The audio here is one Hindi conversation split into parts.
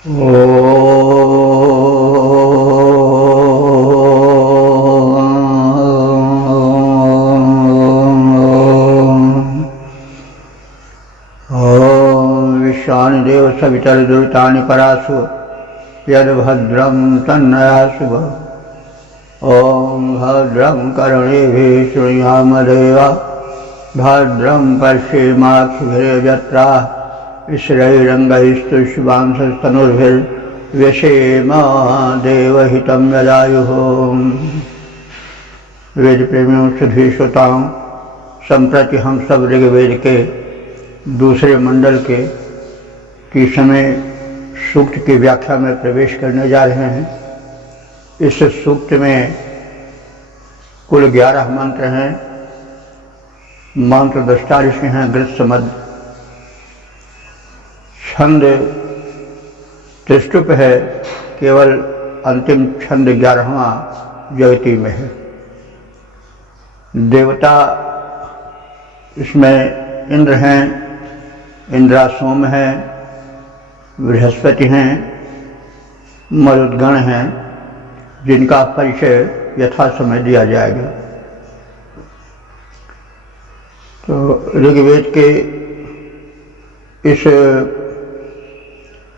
विश्वानिदेव सवितर्दुरितानि परासु यद्भद्रं तन्नयासुभ। ॐ भद्रं कर्णेभिः शृणुयामदेवा भद्रं पश्येमाक्षभिर्यजत्राः स्थिरैरङ्गैस्तुष्टुवांसस्तनुर्भिर्व्यसेम देवहितं यदायुः। वेद प्रेमियों सुधी श्रोताओं, संप्रति हम सब ऋग्वेद के दूसरे मंडल के 30वें सूक्त की व्याख्या में प्रवेश करने जा रहे हैं। इस सूक्त में कुल 11 मंत्र हैं। मंत्र 42 हैं गृत्समद। छंद त्रिष्टुप है, केवल अंतिम छंद 11वां जयती में है। देवता इसमें इंद्र हैं, इंद्रा सोम हैं, बृहस्पति हैं, मरुद्गण हैं, जिनका परिचय यथा समय दिया जाएगा। तो ऋग्वेद के इस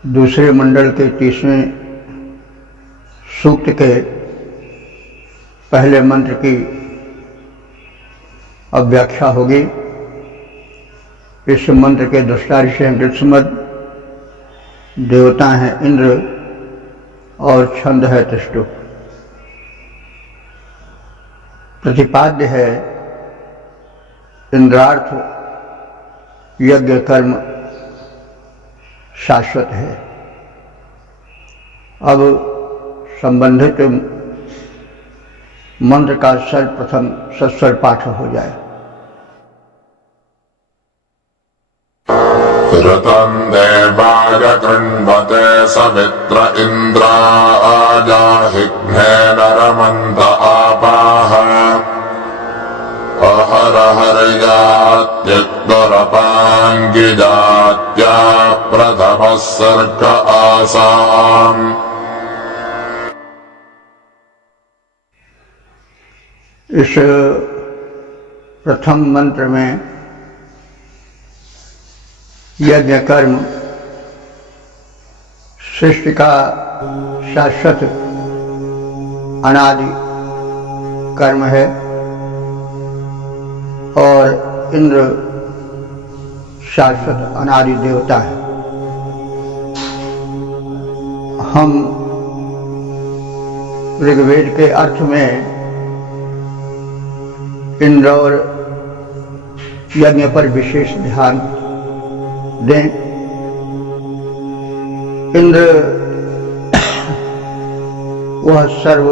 दूसरे मंडल के 30वें सूक्त के पहले मंत्र की अब व्याख्या होगी। इस मंत्र के दुष्टारिष हैं गृत्समद, देवता हैं इंद्र और छंद है त्रिष्टुप। प्रतिपाद्य है इंद्रार्थ यज्ञ कर्म शाश्वत है। अब संबंधित मंत्र का सर्वप्रथम सस्वर पाठ हो जाए। ऋतं देवाय कृण्वते सवित्र इन्द्राजाहिघ्ने नरमन्त आपाः अहरहर्यात्यक्तरपाङ्गिजात्या प्रथमः सर्ग आसाम्। इस प्रथम मंत्र में यज्ञ कर्म सृष्टि का शाश्वत अनादि कर्म है और इंद्र शाश्वत अनादि देवता है। हम ऋग्वेद के अर्थ में इंद्र और यज्ञ पर विशेष ध्यान दें। इंद्र वह सर्व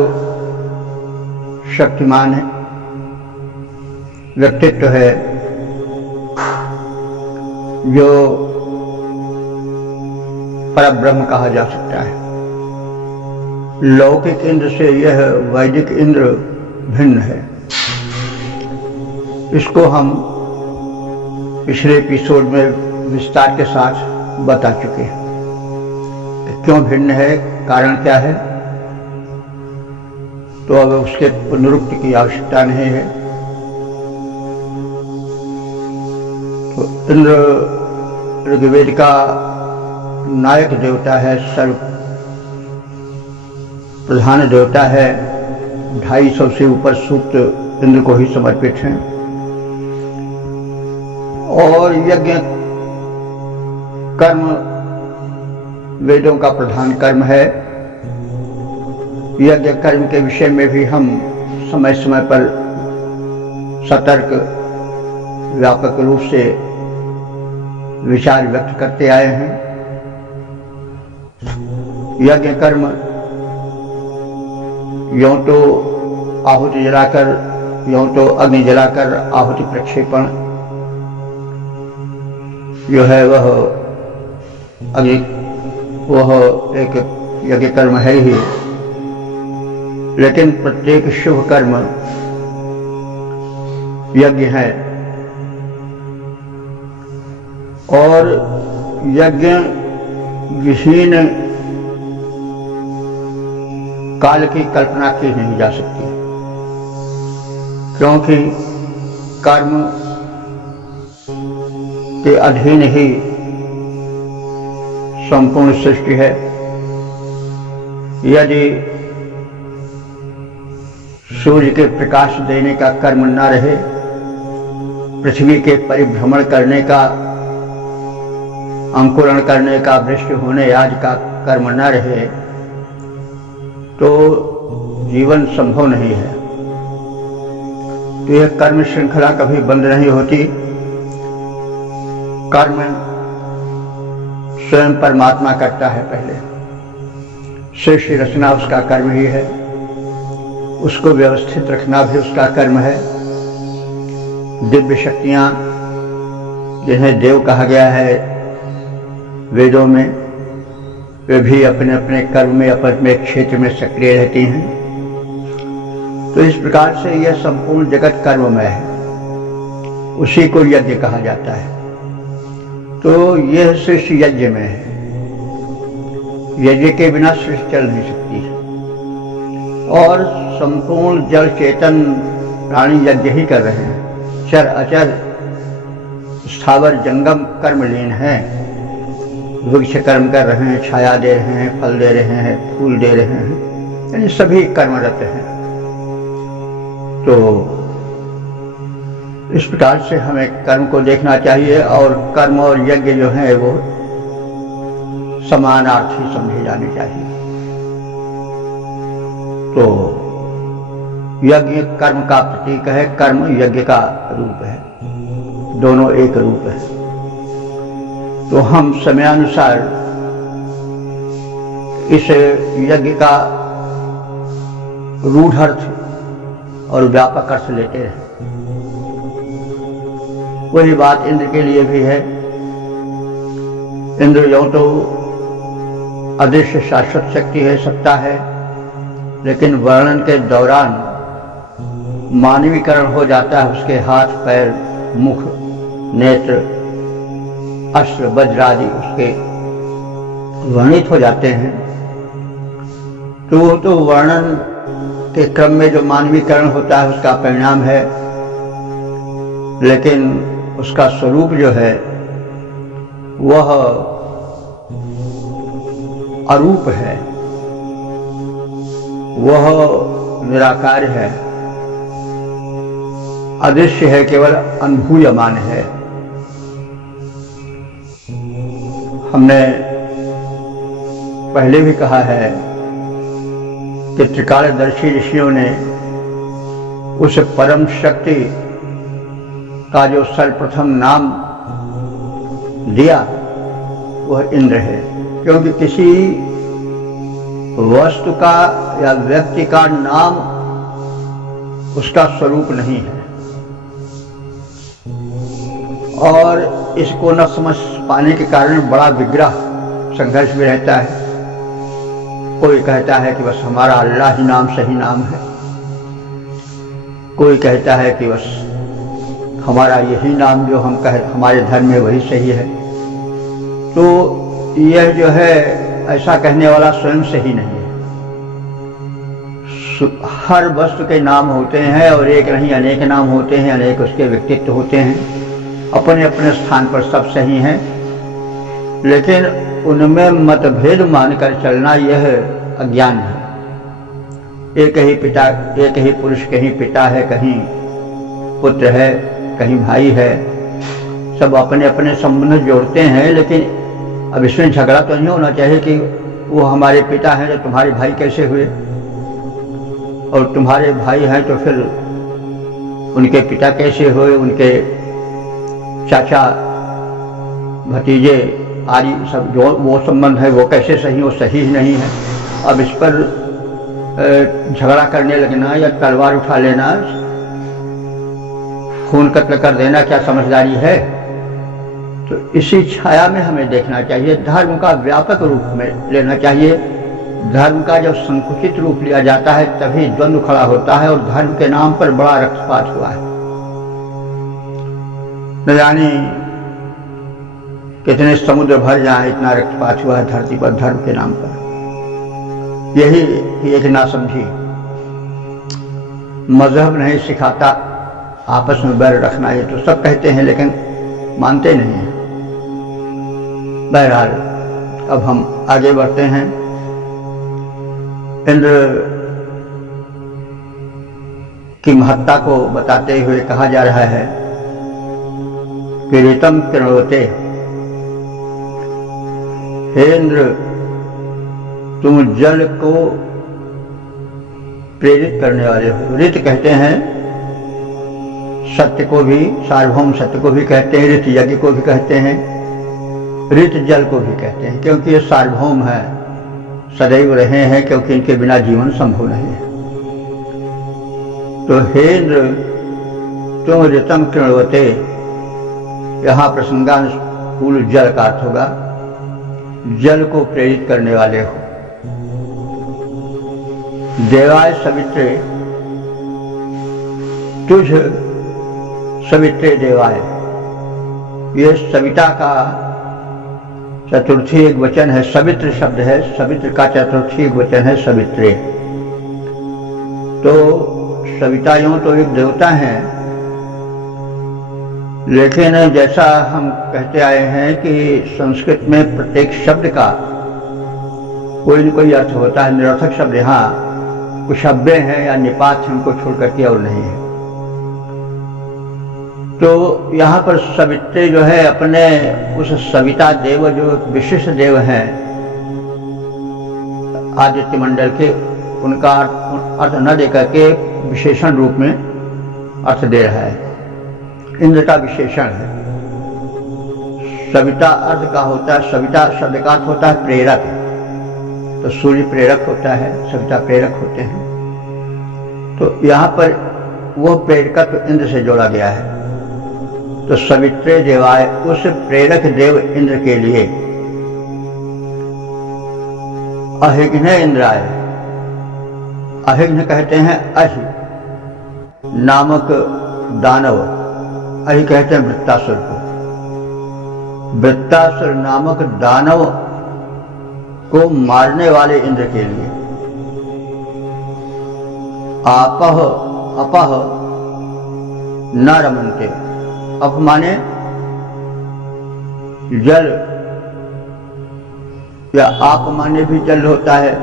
शक्तिमान है, व्यक्तित्व है जो परब्रह्म कहा जा सकता है। लौकिक इंद्र से यह वैदिक इंद्र भिन्न है। इसको हम पिछले एपिसोड में विस्तार के साथ बता चुके हैं। क्यों भिन्न है, कारण क्या है, तो अब उसके पुनरुक्ति की आवश्यकता नहीं है। तो इंद्र ऋग्वेद का नायक देवता है, सर्व प्रधान देवता है। 250 से ऊपर सूक्त इंद्र को ही समर्पित हैं। और यज्ञ कर्म वेदों का प्रधान कर्म है। यज्ञ कर्म के विषय में भी हम समय समय पर सतर्क व्यापक रूप से विचार व्यक्त करते आए हैं। यज्ञ कर्म यों तो आहुति जलाकर, यों तो अग्नि जलाकर आहुति प्रक्षेपण जो है वह एक यज्ञ कर्म है ही, लेकिन प्रत्येक शुभ कर्म यज्ञ है। और यज्ञ विहीन काल की कल्पना की नहीं जा सकती, क्योंकि कर्म के अधीन ही संपूर्ण सृष्टि है। यदि सूर्य के प्रकाश देने का कर्म न रहे, पृथ्वी के परिभ्रमण करने का, अंकुरण करने का, वृष्टि होने आदि का कर्म न रहे, तो जीवन संभव नहीं है। तो यह कर्म श्रृंखला कभी बंद नहीं होती। कर्म स्वयं परमात्मा करता है पहले, सृष्टि रचना उसका कर्म ही है, उसको व्यवस्थित रखना भी उसका कर्म है। दिव्य शक्तियां जिन्हें देव कहा गया है वेदों में, वे भी अपने अपने कर्म में, अपने अपने क्षेत्र में सक्रिय रहती हैं। तो इस प्रकार से यह संपूर्ण जगत कर्ममय है, उसी को यज्ञ कहा जाता है। तो यह सृष्टि यज्ञ में है, यज्ञ के बिना सृष्टि चल नहीं सकती है। और संपूर्ण जल चेतन प्राणी यज्ञ ही कर रहे हैं, चर अचर स्थावर जंगम कर्मलीन हैं। वृक्ष कर्म कर रहे हैं, छाया दे रहे हैं, फल दे रहे हैं, फूल दे रहे हैं, यानी सभी कर्मरत हैं। तो इस प्रकार से हमें कर्म को देखना चाहिए, और कर्म और यज्ञ जो है वो समानार्थी समझे जाने चाहिए। तो यज्ञ कर्म का प्रतीक है, कर्म यज्ञ का रूप है, दोनों एक रूप है। तो हम समयानुसार इस यज्ञ का रूढ़ अर्थ और व्यापक अर्थ लेते रहे। वही बात इंद्र के लिए भी है। इंद्र जो तो अदृश्य शाश्वत शक्ति है, सत्ता है, लेकिन वर्णन के दौरान मानवीकरण हो जाता है। उसके हाथ, पैर, मुख, नेत्र, अस्त्र, वज्र आदि उसके वर्णित हो जाते हैं। तो वो तो वर्णन के क्रम में जो मानवीकरण होता है उसका परिणाम है, लेकिन उसका स्वरूप जो है वह अरूप है, वह निराकार है, अदृश्य है, केवल अनुभूयमान है। हमने पहले भी कहा है कि त्रिकालदर्शी ऋषियों ने उस परम शक्ति का जो सर्वप्रथम नाम दिया वह इंद्र है, क्योंकि किसी वस्तु का या व्यक्ति का नाम उसका स्वरूप नहीं है, और इसको न समझ पाने के कारण बड़ा विग्रह संघर्ष में रहता है। कोई कहता है कि बस हमारा अल्लाह ही नाम सही नाम है, कोई कहता है कि बस हमारा यही नाम जो हम हमारे धर्म में वही सही है। तो यह जो है ऐसा कहने वाला स्वयं सही नहीं है। हर वस्तु के नाम होते हैं, और एक नहीं अनेक नाम होते हैं, अनेक उसके व्यक्तित्व होते हैं, अपने अपने स्थान पर सब सही हैं, लेकिन उनमें मतभेद मानकर चलना यह अज्ञान है। एक ही पिता, एक ही पुरुष, कहीं पिता है, कहीं पुत्र है, कहीं भाई है, सब अपने अपने संबंध जोड़ते हैं, लेकिन अब इसमें झगड़ा तो नहीं होना चाहिए कि वो हमारे पिता हैं तो तुम्हारे भाई कैसे हुए, और तुम्हारे भाई हैं तो फिर उनके पिता कैसे हुए, उनके चाचा भतीजे आदि सब जो वो संबंध है वो कैसे सही, वो सही ही नहीं है। अब इस पर झगड़ा करने लगना या तलवार उठा लेना, खून कत्ल कर देना क्या समझदारी है? तो इसी छाया में हमें देखना चाहिए। धर्म का व्यापक रूप में लेना चाहिए। धर्म का जब संकुचित रूप लिया जाता है तभी द्वंद्व खड़ा होता है, और धर्म के नाम पर बड़ा रक्तपात हुआ है। न जाने कितने समुद्र भर जाए, इतना रक्तपात हुआ है धरती पर धर्म के नाम पर। यही एक नासमझी। मजहब नहीं सिखाता आपस में बैर रखना, ये तो सब कहते हैं लेकिन मानते नहीं हैं। बहरहाल अब हम आगे बढ़ते हैं। इंद्र की महत्ता को बताते हुए कहा जा रहा है कि ऋतम कृणोते, हे इंद्र तुम जल को प्रेरित करने वाले हो। ऋत कहते हैं सत्य को भी, सार्वभौम सत्य को भी कहते हैं, ऋत यज्ञ को भी कहते हैं, ऋत जल को भी कहते हैं, क्योंकि ये सार्वभौम है, सदैव रहे हैं, क्योंकि इनके बिना जीवन संभव नहीं है। तो हे इंद्र तुम ऋतम कृणवते, यहाँ प्रसंगानुकूल जल का अर्थ होगा, जल को प्रेरित करने वाले हो। देवाय सवित्रे, तुझ सवित्रे देवाय, ये सविता का चतुर्थी एक वचन है, सवित्र शब्द है, सवित्र का चतुर्थी एक वचन है सवित्रे। तो सविता यूं तो एक देवता हैं, लेकिन जैसा हम कहते आए हैं कि संस्कृत में प्रत्येक शब्द का कोई न कोई अर्थ होता है। निरर्थक शब्द यहाँ कुछ अव्यय हैं या निपात हैं, उनको छोड़ करके और नहीं है। तो यहाँ पर सवित्रे जो है अपने उस सविता देव जो विशिष्ट देव हैं आदित्य मंडल के, उनका अर्थ न देकर के विशेषण रूप में अर्थ दे रहा है। इंद्र का विशेषण है। सविता अर्थ का होता है, सविता शब्द का अर्थ होता है प्रेरक, तो सूर्य प्रेरक होता है, सविता प्रेरक होते हैं। तो यहाँ पर वह प्रेरकत्व इंद्र से जोड़ा गया है। तो सवित्रे देवाय, उस प्रेरक देव इंद्र के लिए, अहिघ्न इंद्राय, अहिघ्न कहते हैं अहि नामक दानव, अहि कहते हैं वृत्तासुर को, वृत्तासुर नामक दानव को मारने वाले इंद्र के लिए, आपह अपह न रमन्ते, अप माने जल, या आप माने भी जल होता है,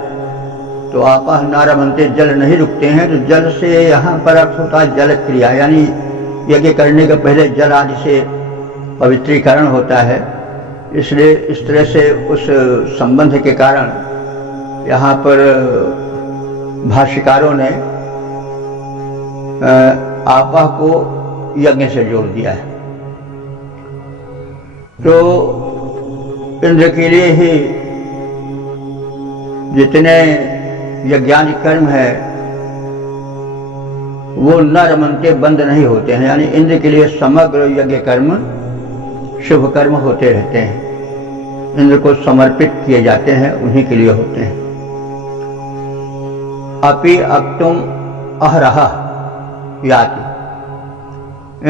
तो आपह न रमन्ते, जल नहीं रुकते हैं। तो जल से यहाँ पर अर्थ होता है जल क्रिया, यानी यज्ञ करने के पहले जल आदि से पवित्रीकरण होता है। इसलिए इस तरह से उस संबंध के कारण यहाँ पर भाष्यकारों ने आपा को यज्ञ से जोड़ दिया है। तो इंद्र के लिए ही जितने यज्ञादि कर्म है वो न रमन्ते, बंद नहीं होते हैं, यानी इंद्र के लिए समग्र यज्ञ कर्म शुभ कर्म होते रहते हैं, इंद्र को समर्पित किए जाते हैं, उन्हीं के लिए होते हैं। अपि अक्तुम अहरह याति,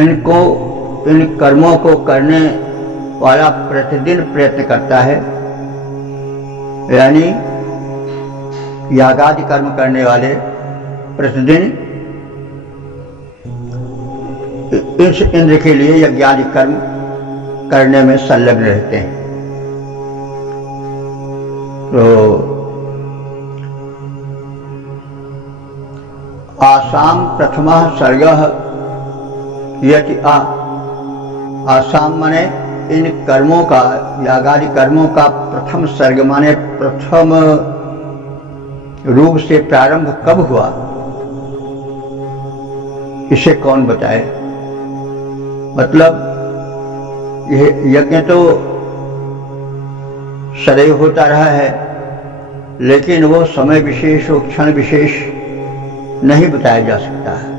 इनको, इन कर्मों को करने वाला प्रतिदिन प्रयत्न करता है, यानी यागादि कर्म करने वाले प्रतिदिन इस इंद्र के लिए यज्ञादि कर्म करने में संलग्न रहते हैं। तो आसाम प्रथमः सर्गः यति आसाम माने इन कर्मों का, यागादि कर्मों का प्रथम सर्ग माने प्रथम रूप से प्रारंभ कब हुआ, इसे कौन बताए। मतलब यह यज्ञ तो सदैव होता रहा है, लेकिन वो समय विशेष और क्षण विशेष नहीं बताया जा सकता है,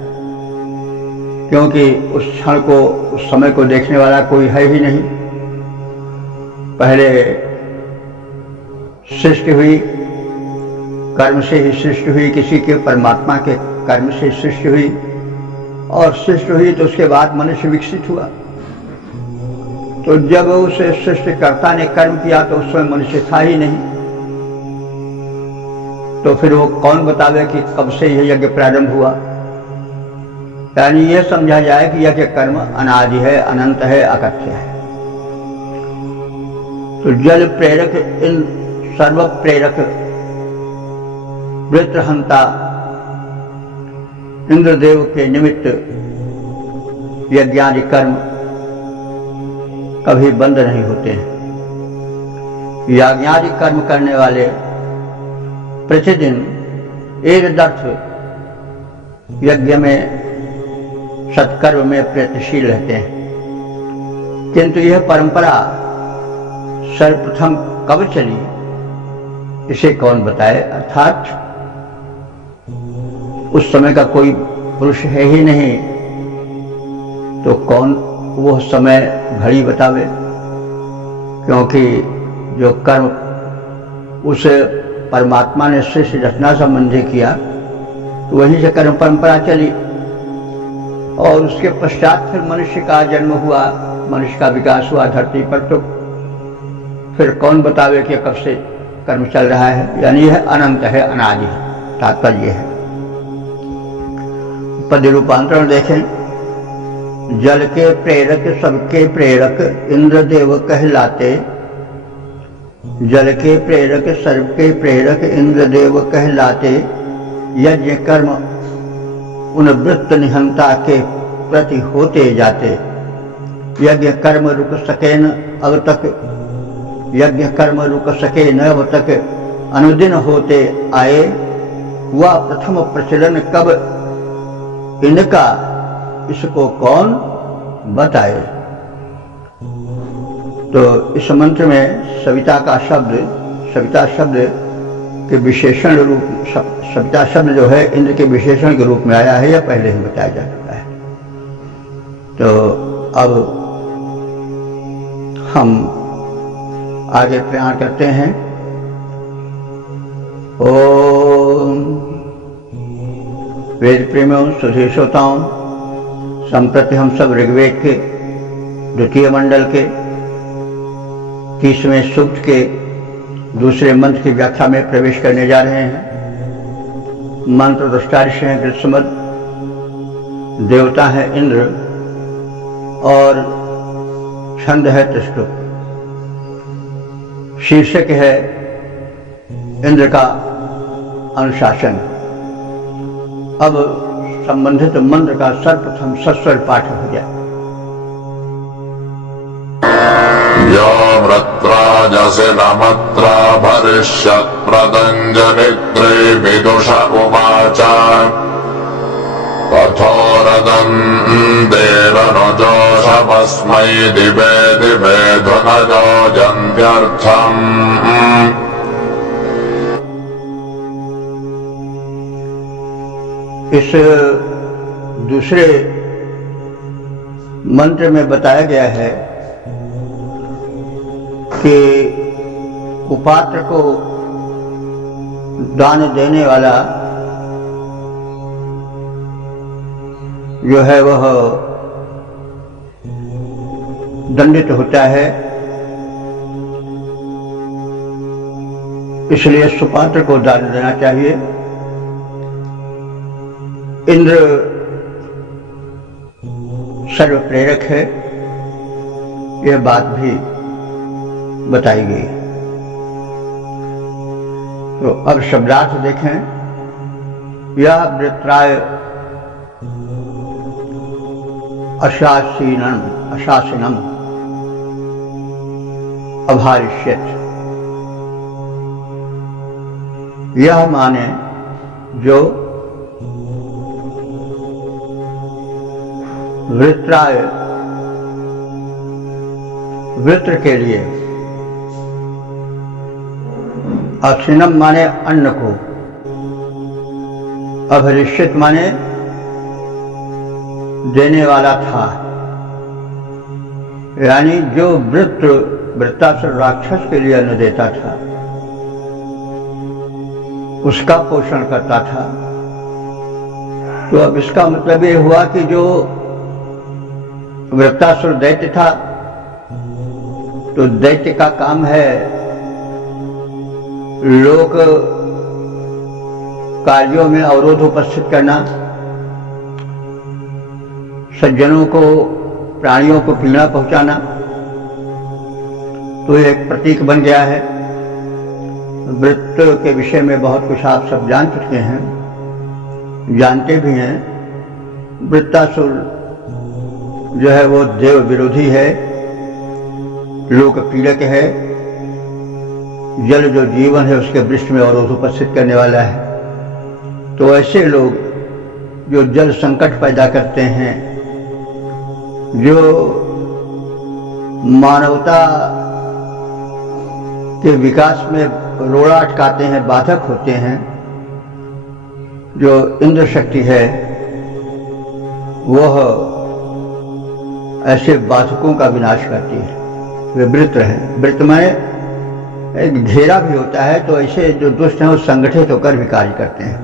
क्योंकि उस क्षण को, उस समय को देखने वाला कोई है ही नहीं। पहले सृष्टि हुई, कर्म से ही सृष्टि हुई, किसी के परमात्मा के कर्म से सृष्टि हुई, और सृष्टि हुई तो उसके बाद मनुष्य विकसित हुआ। तो जब उसे सृष्टिकर्ता ने कर्म किया तो उस समय मनुष्य था ही नहीं। तो फिर वो कौन बतावे कि कब से यह यज्ञ प्रारंभ हुआ। यानी यह समझा जाए कि यज्ञ कर्म अनादि है, अनंत है, अकथ्य है। तो जल प्रेरक, इन सर्व प्रेरक, वृत्रहंता इंद्रदेव के निमित्त यज्ञादि कर्म कभी बंद नहीं होते हैं। यज्ञादि कर्म करने वाले प्रतिदिन एक दर्थ यज्ञ में, सत्कर्म में प्रयत्नशील रहते हैं। किंतु यह परंपरा सर्वप्रथम कब चली, इसे कौन बताए। अर्थात उस समय का कोई पुरुष है ही नहीं, तो कौन वो समय घड़ी बतावे। क्योंकि जो कर्म उस परमात्मा ने सृष्टि रचना संबंधी किया, तो वहीं से कर्म परंपरा चली। और उसके पश्चात फिर मनुष्य का जन्म हुआ, मनुष्य का विकास हुआ धरती पर, तो फिर कौन बतावे कि कब से कर्म चल रहा है। यानी यह अनंत है, अनादि है, तात्पर्य है। पद रूपांतरण देखें। जल के प्रेरक सबके प्रेरक इंद्रदेव कहलाते, जल के प्रेरक सबके प्रेरक इंद्रदेव कहलाते, यज्ञ कर्म उन वृत्त निहंता के प्रति होते जाते। यज्ञ कर्म रुक सके न अब तक, यज्ञ कर्म रुक सके न अब तक, अनुदिन होते आए। हुआ प्रथम प्रचलन कब इनका, इसको कौन बताए। तो इस मंत्र में सविता का शब्द, सविता शब्द के विशेषण रूप, सविता शब्द जो है इंद्र के विशेषण के रूप में आया है, यह पहले ही बताया जा चुका है। तो अब हम आगे प्रयाण करते हैं। ओम वेद प्रेमियों, सुधीर श्रोताओं, संप्रति हम सब ऋग्वेद के द्वितीय मंडल के 30वें सूक्त के दूसरे मंत्र की व्याख्या में प्रवेश करने जा रहे हैं। मंत्र दृष्टार्ष हैं ग्रीष्मद, देवता है इंद्र और छंद है त्रिष्टुप। शीर्षक है इंद्र का अनुशासन। अब संबंधित मंत्र का सर्वप्रथम सस्वर पाठ हो जाए। यो वृत्राजसे नमत्रा भरिष्यत् प्रदञ्जनित्रे विदुष उवाच कठोरदं देवनुजोषमस्मै दिवे दिवे धुनजोजन्त्यर्थम्। इस दूसरे मंत्र में बताया गया है कि कुपात्र को दान देने वाला जो है वह दंडित होता है। इसलिए सुपात्र को दान देना चाहिए। इंद्र सर्व प्रेरक है, यह बात भी बताई गई। तो अब शब्दार्थ देखें। यह वृत्राय अशासीनम, अशासनम अभारिष्यत। यह माने जो वृत्राय, वृत्र के लिए, अक्षिणम माने अन्न को, अभरिष्यत माने देने वाला था। यानी जो वृत्तासुर राक्षस के लिए अन्न देता था, उसका पोषण करता था। तो अब इसका मतलब ये हुआ कि जो वृत्तासुर दैत्य था, तो दैत्य का काम है लोक कार्यों में अवरोध उपस्थित करना, सज्जनों को, प्राणियों को पीड़ा पहुंचाना, तो एक प्रतीक बन गया है। वृत्त के विषय में बहुत कुछ आप सब जान चुके हैं, जानते भी हैं। वृत्तासुर जो है वो देव विरोधी है, लोक पीड़क है, जल जो जीवन है उसके वृक्ष में अवरोध उपस्थित करने वाला है। तो ऐसे लोग जो जल संकट पैदा करते हैं, जो मानवता के विकास में रोड़ा अटकाते हैं, बाधक होते हैं, जो इंद्र शक्ति है वह ऐसे बाधकों का विनाश करती है। वे वृत्त हैं। वृत्त में एक घेरा भी होता है, तो ऐसे जो दुष्ट हैं वो संगठित होकर भी कार्य करते हैं।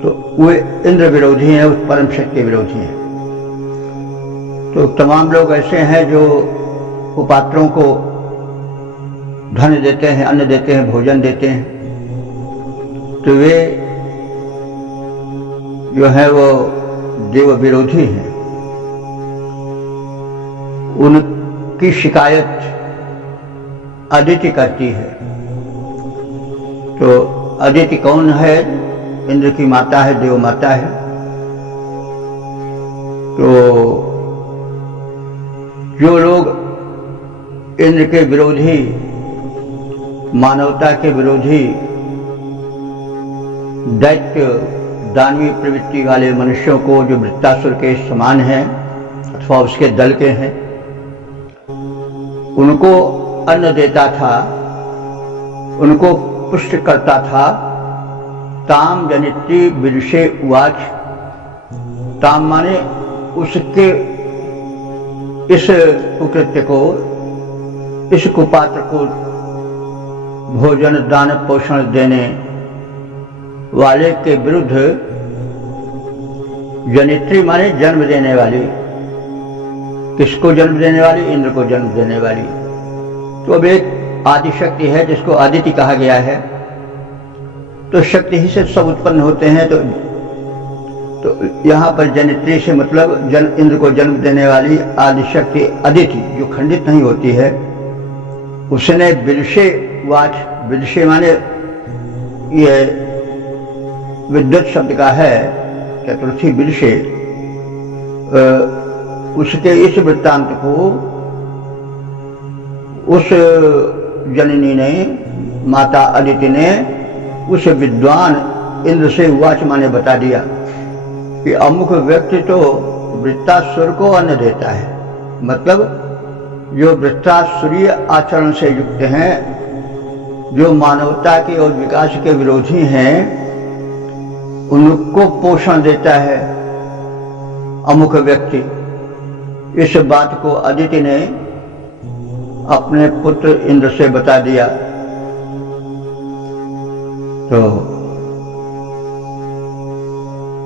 तो वे इंद्र विरोधी हैं, उस परम शक्ति के विरोधी हैं। तो तमाम लोग ऐसे हैं जो कुपात्रों को धन देते हैं, अन्न देते हैं, भोजन देते हैं, तो वे जो है वो देव विरोधी हैं। उनकी शिकायत अदिति करती है। तो अदिति कौन है? इंद्र की माता है, देव माता है। तो जो लोग इंद्र के विरोधी, मानवता के विरोधी, दैत्य दानवीय प्रवृत्ति वाले मनुष्यों को, जो वृत्तासुर के समान हैं अथवा उसके दल के हैं, उनको अन्न देता था, उनको पुष्ट करता था। ताम जनित्री विदुषे उवाच। ताम माने उसके इस कुकृत्य को, इस कुपात्र को भोजन दान पोषण देने वाले के विरुद्ध, जनित्री माने जन्म देने वाली। किसको जन्म देने वाली? इंद्र को जन्म देने वाली। तो अब एक आदि शक्ति है जिसको आदिति कहा गया है। तो शक्ति ही से सब उत्पन्न होते हैं। तो यहाँ पर जनित्री से मतलब इंद्र को जन्म देने वाली आदि शक्ति अदिति, जो खंडित नहीं होती है, उसने विदुषे वाच। विदुषे माने ये विद्युत शब्द का है, चतुर्थी विदुषे। उसके इस वृत्तांत को उस जननी ने, माता अदिति ने, उस विद्वान इंद्र से उवाच माने बता दिया कि अमुक व्यक्ति तो वृत्तासुर को अन्न देता है। मतलब जो वृत्तासुरीय आचरण से युक्त हैं, जो मानवता के और विकास के विरोधी हैं, उनको पोषण देता है अमुक व्यक्ति। इस बात को अदिति ने अपने पुत्र इंद्र से बता दिया। तो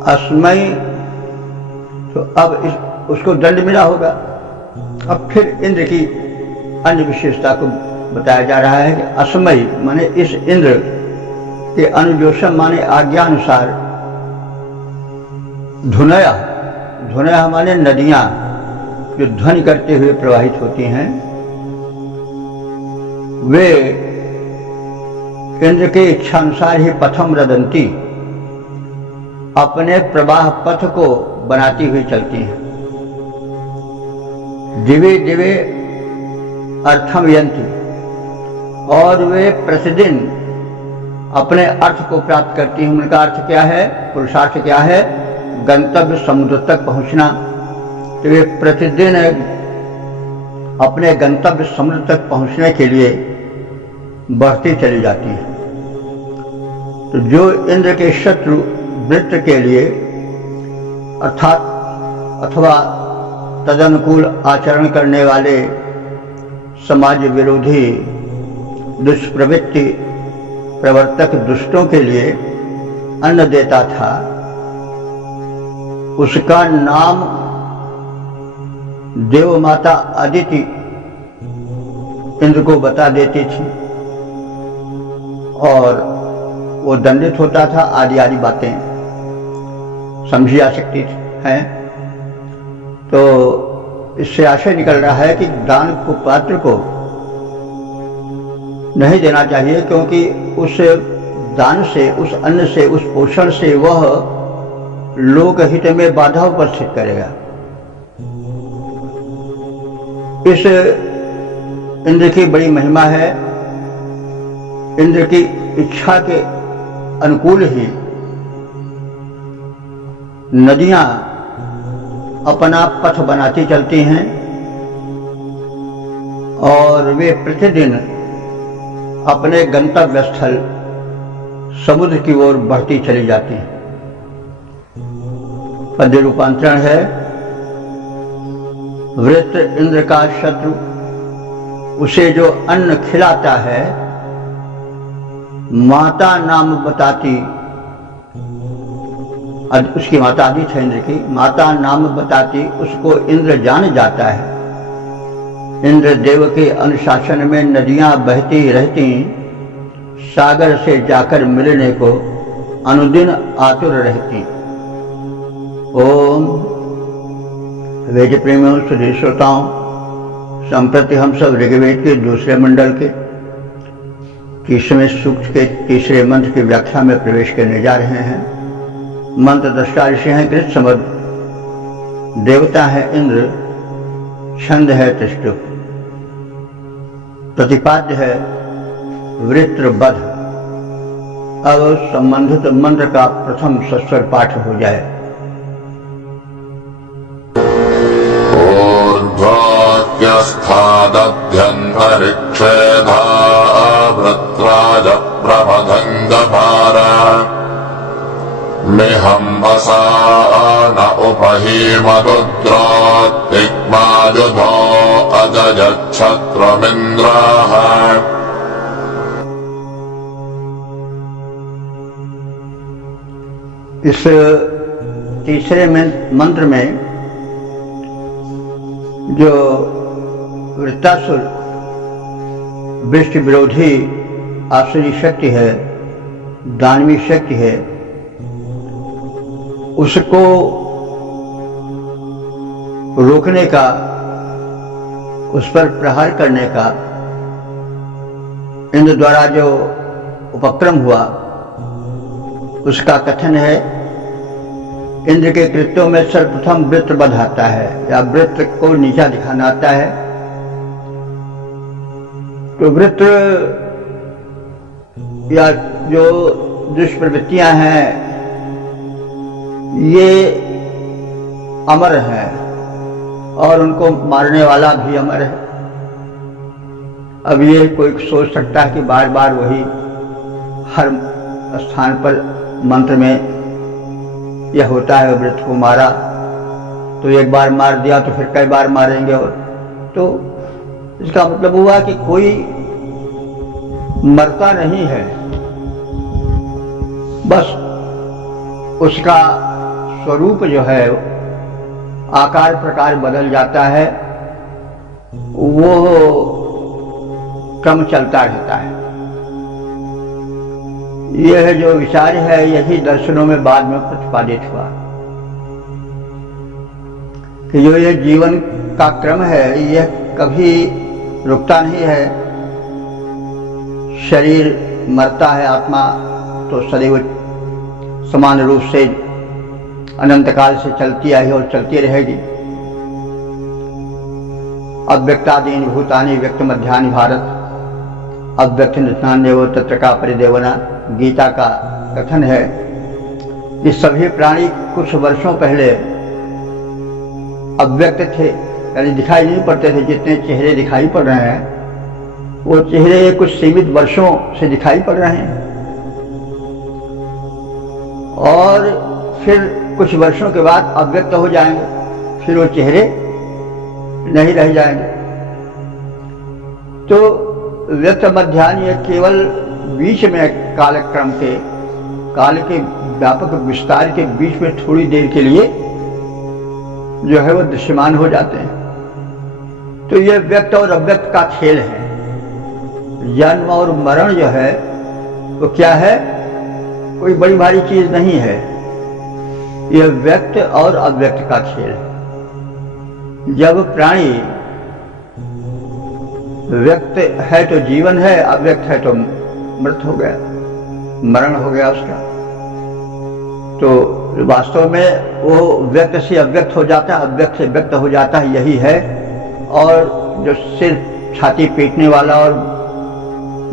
अस्मै, तो अब उसको दंड मिला होगा। अब फिर इंद्र की अन्य विशेषता को बताया जा रहा है कि अस्मै माने इस इंद्र के अनुजोषम माने आज्ञानुसार, धुनया, धुनया माने नदियां जो ध्वनि करते हुए प्रवाहित होती हैं, वे इंद्र के इच्छानुसार ही पथम रदंती, अपने प्रवाह पथ को बनाती हुई चलती हैं। दिवे दिवे अर्थम यंती, और वे प्रतिदिन अपने अर्थ को प्राप्त करती हैं। उनका अर्थ क्या है? पुरुषार्थ क्या है? गंतव्य समुद्र तक पहुंचना। तो वे प्रतिदिन अपने गंतव्य समुद्र तक पहुंचने के लिए बढ़ती चली जाती है। तो जो इंद्र के शत्रु वृत्त के लिए अर्थात अथवा तदनुकूल आचरण करने वाले समाज विरोधी दुष्प्रवृत्ति प्रवर्तक दुष्टों के लिए अन्न देता था, उसका नाम देव माता अदिति इंद्र को बता देती थी। और वो दंडित होता था, आदि आदि बातें समझी जा सकती हैं। तो इससे आशय निकल रहा है कि दान को पात्र को नहीं देना चाहिए, क्योंकि उस दान से, उस अन्न से, उस पोषण से वह लोकहित में बाधा उपस्थित करेगा। इस इंद्र की बड़ी महिमा है। इंद्र की इच्छा के अनुकूल ही नदियां अपना पथ बनाती चलती हैं और वे प्रतिदिन अपने गंतव्य स्थल समुद्र की ओर बढ़ती चली जाती हैं। पद्य रूपांतरण है, वृत्र इंद्र का शत्रु, उसे जो अन्न खिलाता है, माता नाम बताती, उसकी माता आदि है इंद्र की, माता नाम बताती उसको इंद्र जान जाता है। इंद्र देव के अनुशासन में नदियां बहती रहती, सागर से जाकर मिलने को अनुदिन आतुर रहती। ओम वेद प्रेमियों, सुधीर श्रोताओं, संप्रति हम सब ऋग्वेद के दूसरे मंडल के 30वें सूक्त के तीसरे मंत्र की व्याख्या में प्रवेश करने जा रहे हैं। मंत्र दृष्टा ऋषि हैं कृतसमद, देवता है इंद्र, छंद है त्रिष्टुप, प्रतिपाद्य है वृत्रबध। अब संबंधित मंत्र का प्रथम सस्वर पाठ हो जाए। ऊर्ध्वोऽध्यस्थादध्यन्तरिक्षेधा वृत्राज प्रमथङ्गभारा मिहंवसा न उपहीमरुद्रोत्तिग्मायुधो अजयच्छत्रमिन्द्राः। इस तीसरे मंत्र में जो वृत्तासुर वृष्टि विरोधी आसुरी शक्ति है, दानवी शक्ति है, उसको रोकने का, उस पर प्रहार करने का इंद्र द्वारा जो उपक्रम हुआ उसका कथन है। इंद्र के कृत्यों में सर्वप्रथम वृत्रबध आता है, या वृत्र को नीचा दिखाना आता है। तो वृत्र या जो दुष्प्रवृत्तियां हैं ये अमर हैं और उनको मारने वाला भी अमर है। अब ये कोई सोच सकता है कि बार बार वही हर स्थान पर मंत्र में यह होता है, वृत्र को मारा तो एक बार मार दिया तो फिर कई बार मारेंगे, और तो इसका मतलब हुआ कि कोई मरता नहीं है, बस उसका स्वरूप जो है, आकार प्रकार बदल जाता है, वो क्रम चलता रहता है। यह जो विचार है यही दर्शनों में बाद में प्रतिपादित हुआ कि जो ये जीवन का क्रम है यह कभी रुकता नहीं है। शरीर मरता है, आत्मा तो सदैव समान रूप से अनंत काल से चलती आई और चलती रहेगी। अव्यक्तादीन भूतानि व्यक्त मध्यानि भारत, अव्यक्त नित्यान्यव तत्र का परिदेवना, गीता का कथन है कि सभी प्राणी कुछ वर्षों पहले अव्यक्त थे, यानी दिखाई नहीं पड़ते थे। जितने चेहरे दिखाई पड़ रहे हैं वो चेहरे कुछ सीमित वर्षों से दिखाई पड़ रहे हैं, और फिर कुछ वर्षों के बाद अव्यक्त हो जाएंगे, फिर वो चेहरे नहीं रह जाएंगे। तो व्यक्त मध्यान्ह ये केवल बीच में कालक्रम के, काल के व्यापक विस्तार के बीच में थोड़ी देर के लिए जो है वो दृश्यमान हो जाते हैं। तो ये व्यक्त और अव्यक्त का खेल है। जन्म और मरण जो है वो क्या है, कोई बड़ी भारी चीज नहीं है। यह व्यक्त और अव्यक्त का खेल है। जब प्राणी व्यक्त है तो जीवन है, अव्यक्त है तो मृत हो गया, मरण हो गया उसका। तो वास्तव में वो व्यक्त से अव्यक्त हो जाता है, अव्यक्त से व्यक्त हो जाता है, यही है। और जो सिर्फ छाती पीटने वाला और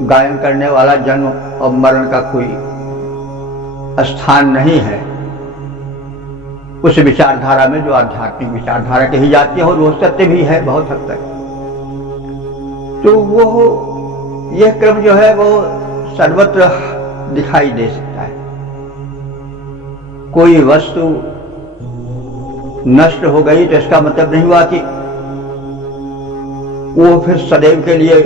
गायन करने वाला जन्म और मरण का कोई स्थान नहीं है उस विचारधारा में, जो आध्यात्मिक विचारधारा कही जाती है, और वो सत्य भी है बहुत हद तक। तो वो यह क्रम जो है वो सर्वत्र दिखाई दे सकता है। कोई वस्तु नष्ट हो गई तो इसका मतलब नहीं हुआ कि वो फिर सदैव के लिए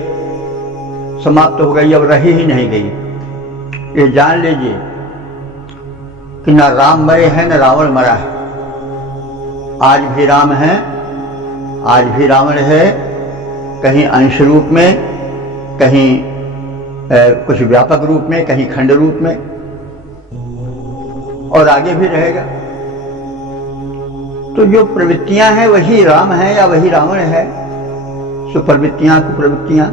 समाप्त हो गई, अब रही ही नहीं गई। ये जान लीजिए कि न राम मरे हैं न रावण मरा है। आज भी राम है, आज भी रावण है, कहीं अंश रूप में, कहीं कुछ व्यापक रूप में, कहीं खंड रूप में, और आगे भी रहेगा। तो जो प्रवृत्तियां हैं वही राम है या वही रावण है, सुप्रवृत्तियां कुप्रवृत्तियां।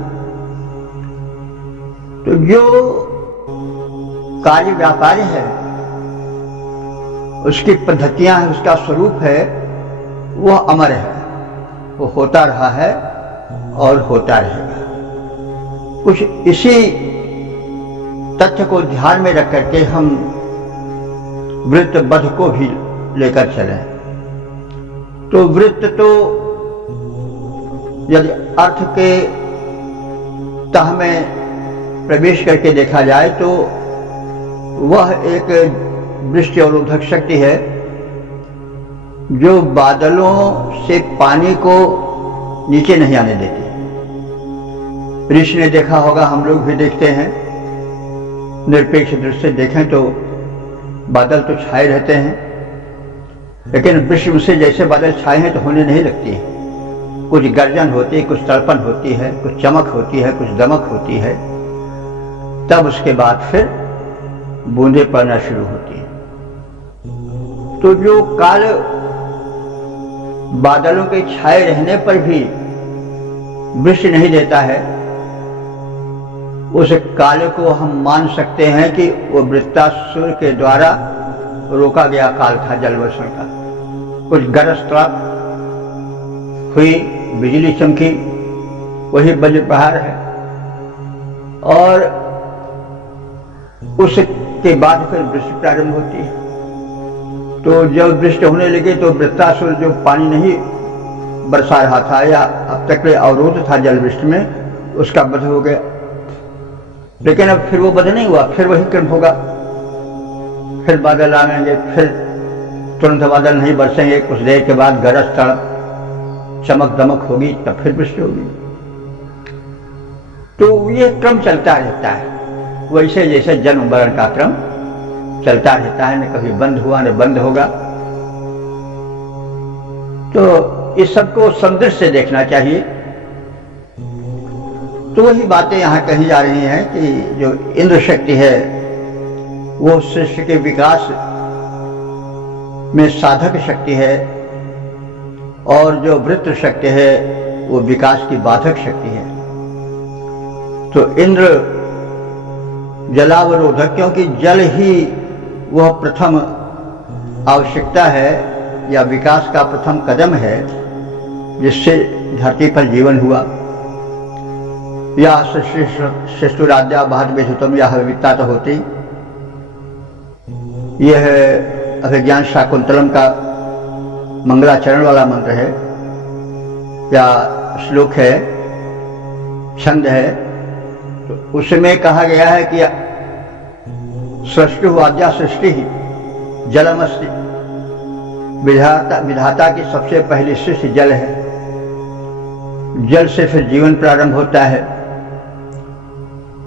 तो जो कार्य व्यापार है, उसकी पद्धतियां हैं, उसका स्वरूप है, वह अमर है, वो होता रहा है और होता रहेगा। कुछ इसी तथ्य को ध्यान में रख करके हम वृत्त बध को भी लेकर चले। तो वृत्त तो यदि अर्थ के तह में प्रवेश करके देखा जाए तो वह एक वृष्टि अवरोधक शक्ति है, जो बादलों से पानी को नीचे नहीं आने देती। ऋषि ने देखा होगा, हम लोग भी देखते हैं, निरपेक्ष दृष्टि से देखें तो बादल तो छाए रहते हैं, लेकिन वृष्टि से जैसे बादल छाए हैं तो होने नहीं लगती है। कुछ गर्जन होती है, कुछ तड़पन होती है, कुछ चमक होती है, कुछ दमक होती है, तब उसके बाद फिर बूंदे पड़ना शुरू होती है। तो जो काल बादलों के छाए रहने पर भी वृष्टि नहीं देता है, उस काल को हम मान सकते हैं कि वो वृत्तासुर के द्वारा रोका गया काल था, जल वर्षण का। कुछ गरज तड़प हुई, बिजली चमकी, वही वज्र प्रहार है, और उसके बाद फिर वृष्टि प्रारंभ होती है। तो जब वृष्टि होने लगी तो वृत्तासुर जो पानी नहीं बरसा रहा था या अब तक अवरोध था जल वृष्टि में, उसका वध हो गया। लेकिन अब फिर वो वध नहीं हुआ, फिर वही क्रम होगा, फिर बादल आएंगे, फिर तुरंत बादल नहीं बरसेंगे, कुछ देर के बाद गरज तड़प चमक दमक होगी, तब फिर वृष्टि होगी। तो ये क्रम चलता रहता है, वैसे जैसे जन्म मरण का क्रम चलता रहता है, न कभी बंद हुआ न बंद होगा। तो इस सबको समदृष्टि से देखना चाहिए। तो वही बातें यहाँ कही जा रही हैं कि जो इंद्र शक्ति है वो सृष्टि के विकास में साधक शक्ति है, और जो वृत्त शक्ति है वो विकास की बाधक शक्ति है। तो इंद्र जलावरोधक, क्योंकि जल ही वह प्रथम आवश्यकता है या विकास का प्रथम कदम है जिससे धरती पर जीवन हुआ। या शिष्टुराद्या भात बेजुतम या वित्ता तो होती। यह अभिज्ञान शाकुंतलम का मंगलाचरण वाला मंत्र है या श्लोक है, छंद है। तो उसमें कहा गया है कि सृष्टि आद्या सृष्टि ही जलमस्ति, विधाता की सबसे पहली सृष्टि जल है, जल से फिर जीवन प्रारंभ होता है।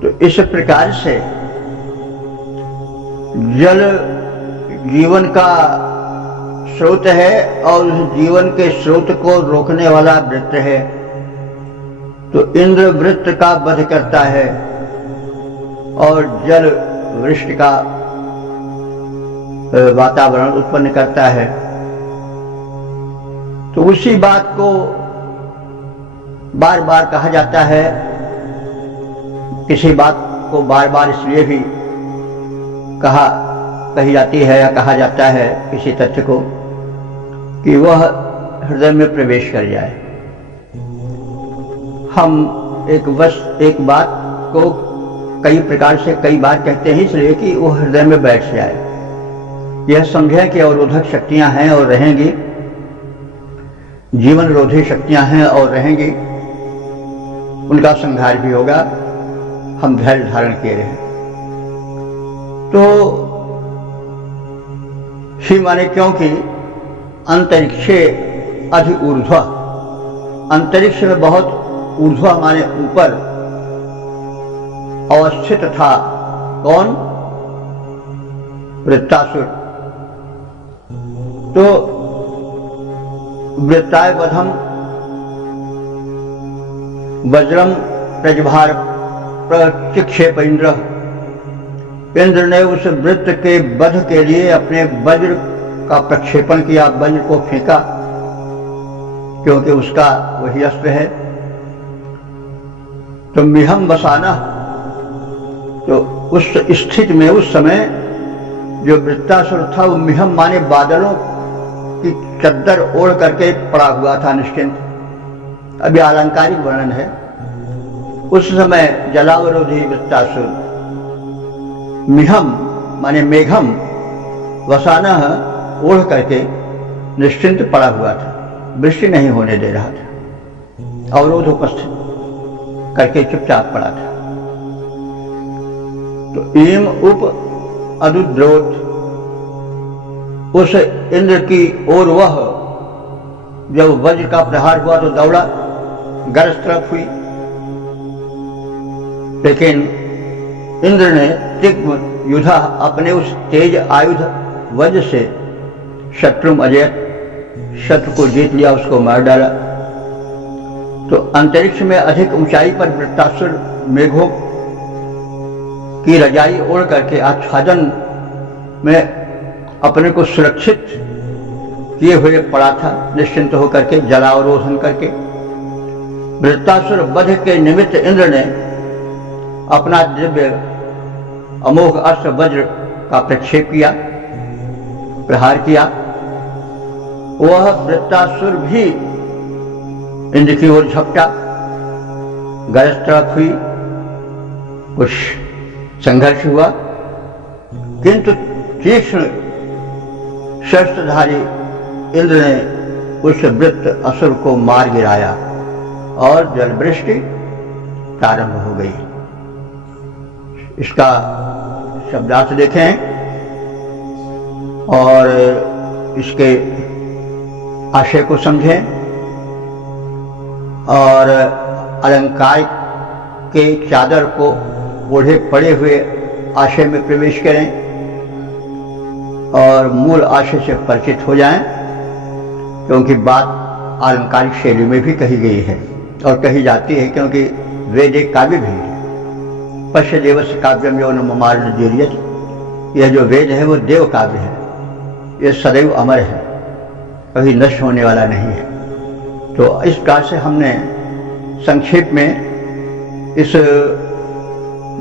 तो इस प्रकार से जल जीवन का स्रोत है और उस जीवन के स्रोत को रोकने वाला वृत्त है। तो इंद्र वृत्त का वध करता है और जल वृष्टि का वातावरण उत्पन्न करता है। तो उसी बात को बार बार कहा जाता है। किसी बात को बार बार इसलिए भी कही जाती है या कहा जाता है किसी तथ्य को कि वह हृदय में प्रवेश कर जाए। हम एक बात को कई प्रकार से कई बार कहते हैं इसलिए कि वह हृदय में बैठ जाए। यह समझें कि अवरोधक शक्तियां हैं और रहेंगी, जीवन रोधी शक्तियां हैं और रहेंगी, उनका संहार भी होगा। हम धैर्य धारण किए रहे। तो श्री माने क्योंकि अंतरिक्षे अधि ऊर्ध्व, अंतरिक्ष में बहुत ऊर्ध्व माने ऊपर अवस्थित था। कौन? वृत्तासुर। तो वृत्ताय वधम वज्रम प्रजभार प्रचिक्षेप इंद्र। इंद्र ने उस वृत्त के वध के लिए अपने वज्र का प्रक्षेपण किया, वज्र को फेंका, क्योंकि उसका वही अस्त्र है। तो मिहम बसाना, तो उस स्थिति में उस समय जो वृत्तासुर था वो मिहम माने बादलों की चद्दर ओढ़ करके पड़ा हुआ था निश्चिंत। अभी अलंकारिक वर्णन है। उस समय जलावरोधी वृत्तासुर मिहम माने मेघम वसाना ओढ़ करके निश्चिंत पड़ा हुआ था, वृष्टि नहीं होने दे रहा था, अवरोध उपस्थित करके चुपचाप पड़ा था। तो ईम उप अदुद्रोत, उस इंद्र की ओर वह जब वज्र का प्रहार हुआ तो दौड़ा, गरज तरफ हुई, लेकिन इंद्र ने तिग्म युधा अपने उस तेज आयुध वज्र से शत्रु अजय, शत्रु को जीत लिया, उसको मार डाला। तो अंतरिक्ष में अधिक ऊंचाई पर वृत्तासुर मेघों की रजाई ओढ़ करके आच्छादन में अपने को सुरक्षित किए हुए पड़ा था, निश्चिंत होकर के, जलावरोधन करके। वृत्तासुर वध के निमित्त इंद्र ने अपना दिव्य अमोघ अस्त्र वज्र का प्रक्षेप किया, प्रहार किया। वह वृत्तासुर भी इंद्र की ओर झपटा, गरज तरफ हुई, कुछ संघर्ष हुआ, किंतु तीक्ष्ण शस्त्रधारी इंद्र ने उस वृत्त असुर को मार गिराया और जलवृष्टि प्रारंभ हो गई। इसका शब्दार्थ देखें और इसके आशय को समझें और अलंकार के चादर को ओढ़े पड़े हुए आशय में प्रवेश करें और मूल आशय से परिचित हो जाएं, क्योंकि बात अलंकारिक शैली में भी कही गई है और कही जाती है, क्योंकि वेद एक काव्य भी है। पश्य देवस्य काव्यम यो न ममार दीर्यत, यह जो वेद है वो देव काव्य है, ये सदैव अमर है, कभी नष्ट होने वाला नहीं है। तो इस प्रकार से हमने संक्षेप में इस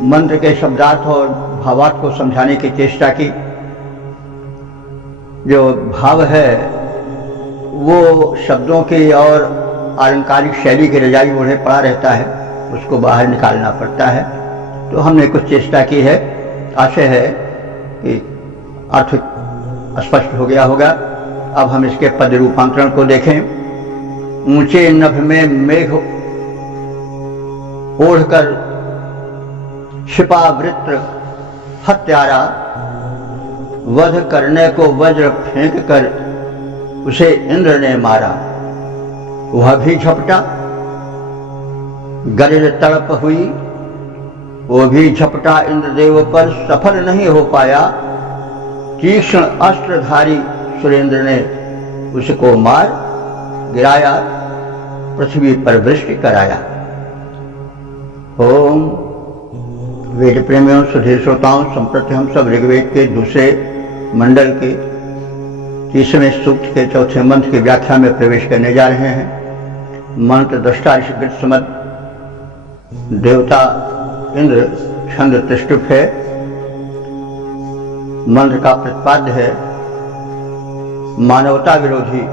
मंत्र के शब्दार्थ और भावार्थ को समझाने की चेष्टा की। जो भाव है वो शब्दों की और अलंकारिक शैली की रजाई ओढ़े पड़ा रहता है, उसको बाहर निकालना पड़ता है। तो हमने कुछ चेष्टा की है। आशय है कि अर्थ स्पष्ट हो गया होगा। अब हम इसके पद रूपांतरण को देखें। ऊंचे नभ में मेघ ओढ़कर छिपा वृत्र हत्यारा, वध करने को वज्र फेंक कर उसे इंद्र ने मारा, वह भी झपटा, गरज तड़प हुई, वो भी झपटा इंद्रदेव पर, सफल नहीं हो पाया। तीक्ष्ण अस्त्रधारी सुरेंद्र ने उसको मार गिराया, पृथ्वी पर वृष्टि कराया। ओम वेद प्रेमियों, सुधीर श्रोताओं, संप्रति हम सब ऋग्वेद के दूसरे मंडल के 30वें सूक्त के चौथे मंत्र की व्याख्या में प्रवेश करने जा रहे हैं। मंत्र दृष्टा ऋषिकृत देवता इंद्र छंद त्रिष्टुप है। मंत्र का प्रतिपाद्य है मानवता विरोधी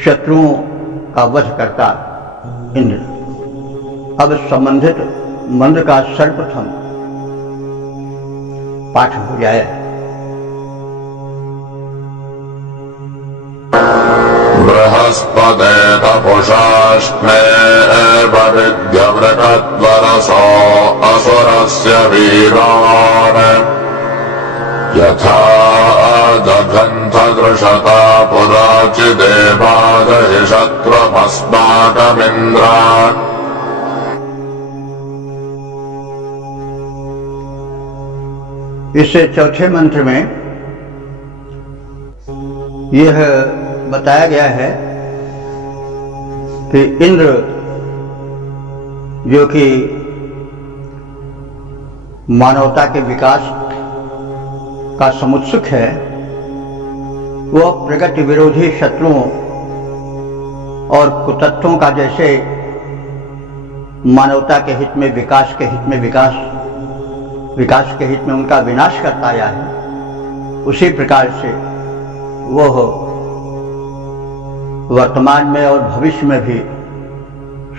शत्रुओं का वध करता इंद्र। अब संबंधित मंत्र का सर्वप्रथम पाठ हो जाए। बृहस्पते तपुषाश्मे विद्यमृतद्वरसो असुरस्य वीरान् यथा दघन्थदृशता पुराचिदेवादहि शत्रुमस्माकमिन्द्रान्। इस चौथे मंत्र में यह बताया गया है कि इंद्र जो कि मानवता के विकास का समुत्सुक है, वह प्रगति विरोधी शत्रुओं और कुतत्वों का जैसे मानवता के हित में विकास के हित में विकास के हित में उनका विनाश करता आया है, उसी प्रकार से वह वर्तमान में और भविष्य में भी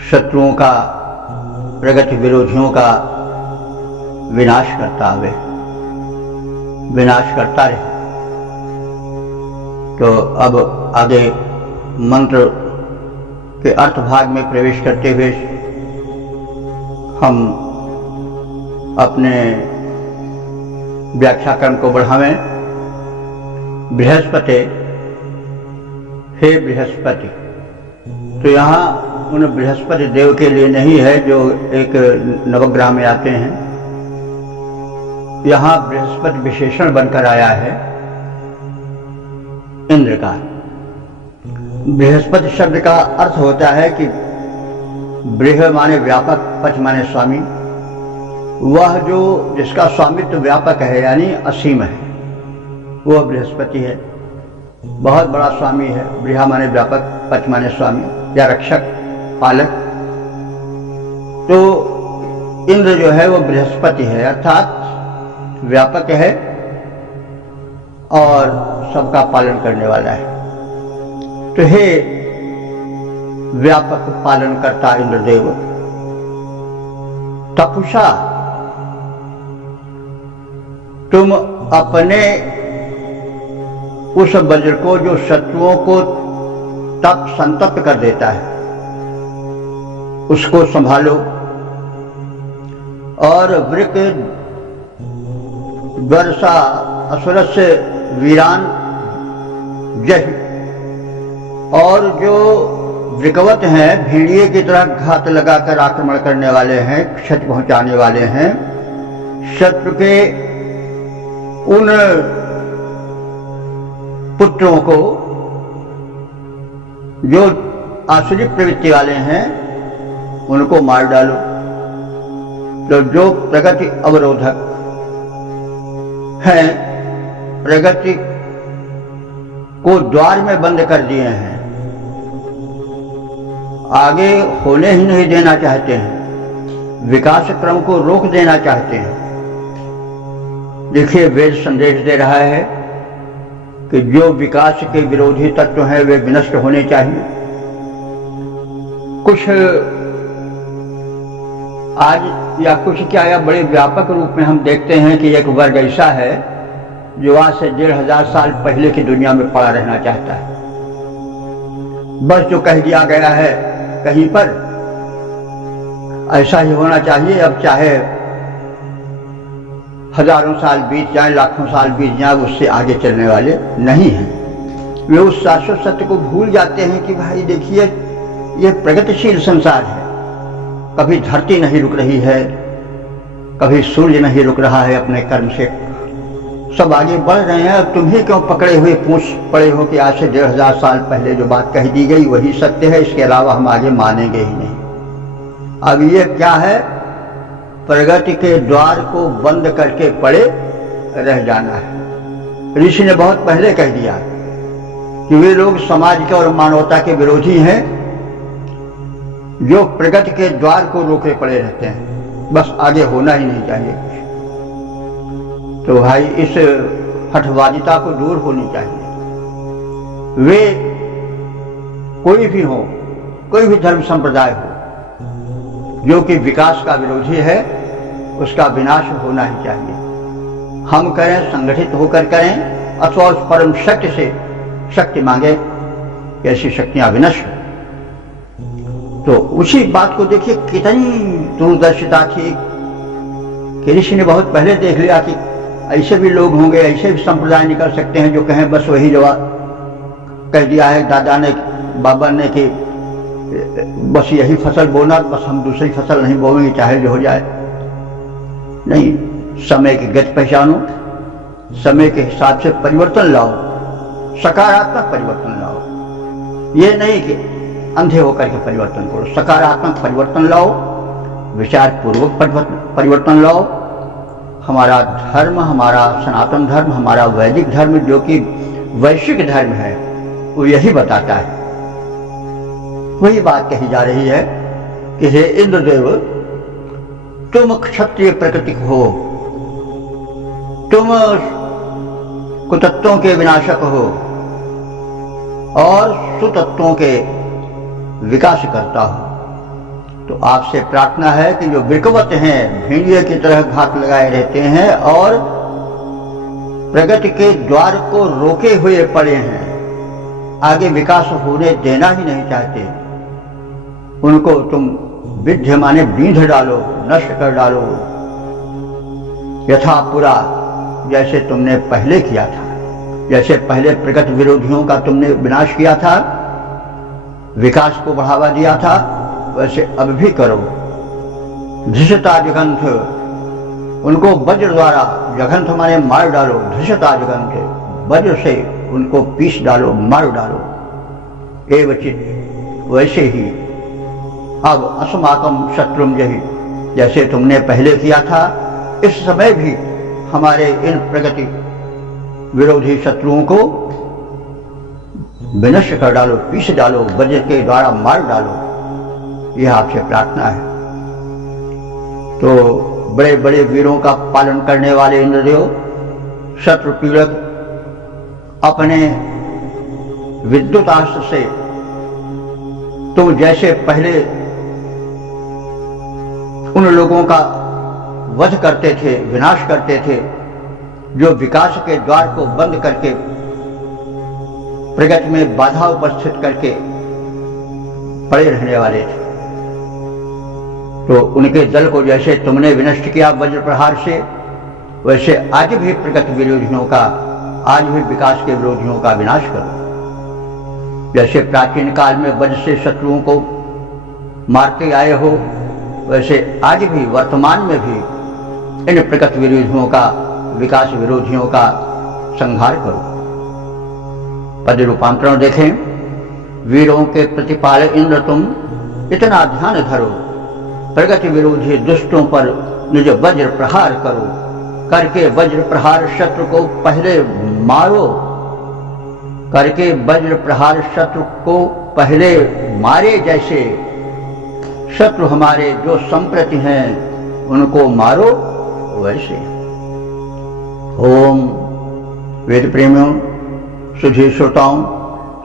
शत्रुओं का प्रगति विरोधियों का विनाश करता रहे। तो अब आगे मंत्र के अर्थ भाग में प्रवेश करते हुए हम अपने व्याख्याक्रम को बढ़ावें। बृहस्पति, हे बृहस्पति। तो यहाँ उन बृहस्पति देव के लिए नहीं है जो एक नवग्रह में आते हैं। यहाँ बृहस्पति विशेषण बनकर आया है इंद्र का। बृहस्पति शब्द का अर्थ होता है कि बृह माने व्यापक, पच माने स्वामी। वह जो जिसका स्वामित्व व्यापक है यानी असीम है, वह बृहस्पति है। बहुत बड़ा स्वामी है। बृहा माने व्यापक, पच माने स्वामी या रक्षक, पालक। तो इंद्र जो है वो बृहस्पति है, अर्थात व्यापक है और सबका पालन करने वाला है। तो हे व्यापक पालन करता इंद्रदेव, तपुषा तुम अपने उस वज्र को जो शत्रुओं को संतप्त कर देता है उसको संभालो, और वृक वर्षा असुरस्य वीरान जहि, और जो वृकवत हैं, भेड़िए की तरह घात लगाकर आक्रमण करने वाले हैं, क्षति पहुंचाने वाले हैं, शत्रु के उन पुत्रों को जो आसुरी प्रवृत्ति वाले हैं उनको मार डालो। तो जो प्रगति अवरोधक हैं, प्रगति को द्वार में बंद कर दिए हैं, आगे होने ही नहीं देना चाहते हैं, विकास क्रम को रोक देना चाहते हैं। देखिए, वेद संदेश दे रहा है कि जो विकास के विरोधी तत्व हैं वे विनष्ट होने चाहिए। कुछ आज या कुछ क्या या बड़े व्यापक रूप में हम देखते हैं कि एक वर्ग ऐसा है जो आज से 1500 साल पहले की दुनिया में पड़ा रहना चाहता है। बस जो कह दिया गया है कहीं पर ऐसा ही होना चाहिए, अब चाहे हजारों साल बीत जाए, लाखों साल बीत जाए, उससे आगे चलने वाले नहीं हैं। वे उस शाश्वत सत्य को भूल जाते हैं कि भाई देखिए, ये प्रगतिशील संसार है। कभी धरती नहीं रुक रही है, कभी सूर्य नहीं रुक रहा है अपने कर्म से, सब आगे बढ़ रहे हैं। अब तुम्हें क्यों पकड़े हुए पूछ पड़े हो कि आज से 1500 साल पहले जो बात कह दी गई वही सत्य है, इसके अलावा हम आगे मानेंगे ही नहीं। अब ये क्या है? प्रगति के द्वार को बंद करके पड़े रह जाना है। ऋषि ने बहुत पहले कह दिया कि वे लोग समाज के और मानवता के विरोधी हैं जो प्रगति के द्वार को रोके पड़े रहते हैं, बस आगे होना ही नहीं चाहिए कुछ। तो भाई इस हठवादिता को दूर होनी चाहिए। वे कोई भी हो, कोई भी धर्म संप्रदाय हो, जो कि विकास का विरोधी है, उसका विनाश होना ही चाहिए। हम करें, संगठित होकर करें, अथवा उस परम शक्ति से शक्ति मांगे कि ऐसी शक्तियां विनष्ट हो। तो उसी बात को देखिए कितनी दूरदर्शिता थी कि ऋषि ने बहुत पहले देख लिया कि ऐसे भी लोग होंगे, ऐसे भी संप्रदाय निकल सकते हैं जो कहें बस वही जवाब कह दिया है दादा ने, बाबा ने कि बस यही फसल बोना, बस हम दूसरी फसल नहीं बोएंगे चाहे जो हो जाए। नहीं, समय की गति पहचानो, समय के हिसाब से परिवर्तन लाओ, सकारात्मक परिवर्तन लाओ। ये नहीं कि अंधे होकर के परिवर्तन करो, सकारात्मक परिवर्तन लाओ, विचार पूर्वक परिवर्तन लाओ। हमारा धर्म, हमारा सनातन धर्म, हमारा वैदिक धर्म जो कि वैश्विक धर्म है, वो यही बताता है। वही बात कही जा रही है कि हे इंद्रदेव, तुम क्षत्रिय प्रकृति हो, तुम कुतत्वों के विनाशक हो और सुतत्वों के विकास करता हो। तो आपसे प्रार्थना है कि जो विकवत हैं, भेड़िए की तरह घात लगाए रहते हैं और प्रगति के द्वार को रोके हुए पड़े हैं, आगे विकास होने देना ही नहीं चाहते, उनको तुम विद्ध माने बींध डालो, नष्ट कर डालो, यथा पुरा, जैसे तुमने पहले किया था। जैसे पहले प्रगति विरोधियों का तुमने विनाश किया था, विकास को बढ़ावा दिया था, वैसे अब भी करो। धृषता जगंथ, उनको वज्र द्वारा, जगंथ माने मार डालो, धृषता जगंथ, वज्र से उनको पीस डालो, मार डालो। एवचित, वैसे ही अब अस्माकम शत्रुम जही, जैसे तुमने पहले किया था, इस समय भी हमारे इन प्रगति विरोधी शत्रुओं को विनष्ट कर डालो, पीस डालो, वज्र के द्वारा मार डालो। यह आपसे प्रार्थना है। तो बड़े बड़े वीरों का पालन करने वाले इंद्रदेव, शत्रु पीड़क अपने विद्युत अस्त्र से तुम जैसे पहले उन लोगों का वध करते थे, विनाश करते थे, जो विकास के द्वार को बंद करके प्रगति में बाधा उपस्थित करके पड़े रहने वाले थे। तो उनके दल को जैसे तुमने विनष्ट किया वज्र प्रहार से, वैसे आज भी प्रगति विरोधियों का, आज भी विकास के विरोधियों का विनाश करो। जैसे प्राचीन काल में वज्र से शत्रुओं को मारते आए हो, वैसे आज भी वर्तमान में भी इन प्रगति विरोधियों का, विकास विरोधियों का संहार करो। पद रूपांतरण देखें। वीरों के प्रतिपाल इंद्र तुम इतना ध्यान धरो, प्रगति विरोधी दुष्टों पर निज वज्र प्रहार करो, करके वज्र प्रहार शत्रु को पहले मारो, करके वज्र प्रहार शत्रु को पहले मारे। जैसे शत्रु हमारे जो संप्रति हैं उनको मारो, वैसे। ओम वेद प्रेमियों, सुधी श्रोताओं,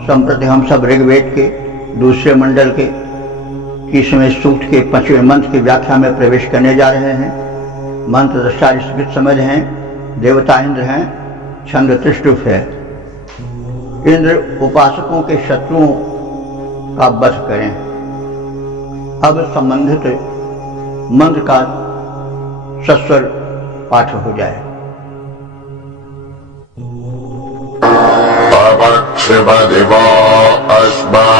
संप्रति हम सब ऋग्वेद के दूसरे मंडल के 21वें सूक्त के 5वें मंत्र की व्याख्या में प्रवेश करने जा रहे हैं। मंत्र दृष्टा स्मृत समझ हैं, देवता इंद्र हैं, छंद त्रिष्टुप है। इंद्र उपासकों के शत्रुओं का वध करें। अब संबंधित मंत्र का सस्वर पाठ हो जाए। पक्षिपदिवो अस्मानमुच्चाजेन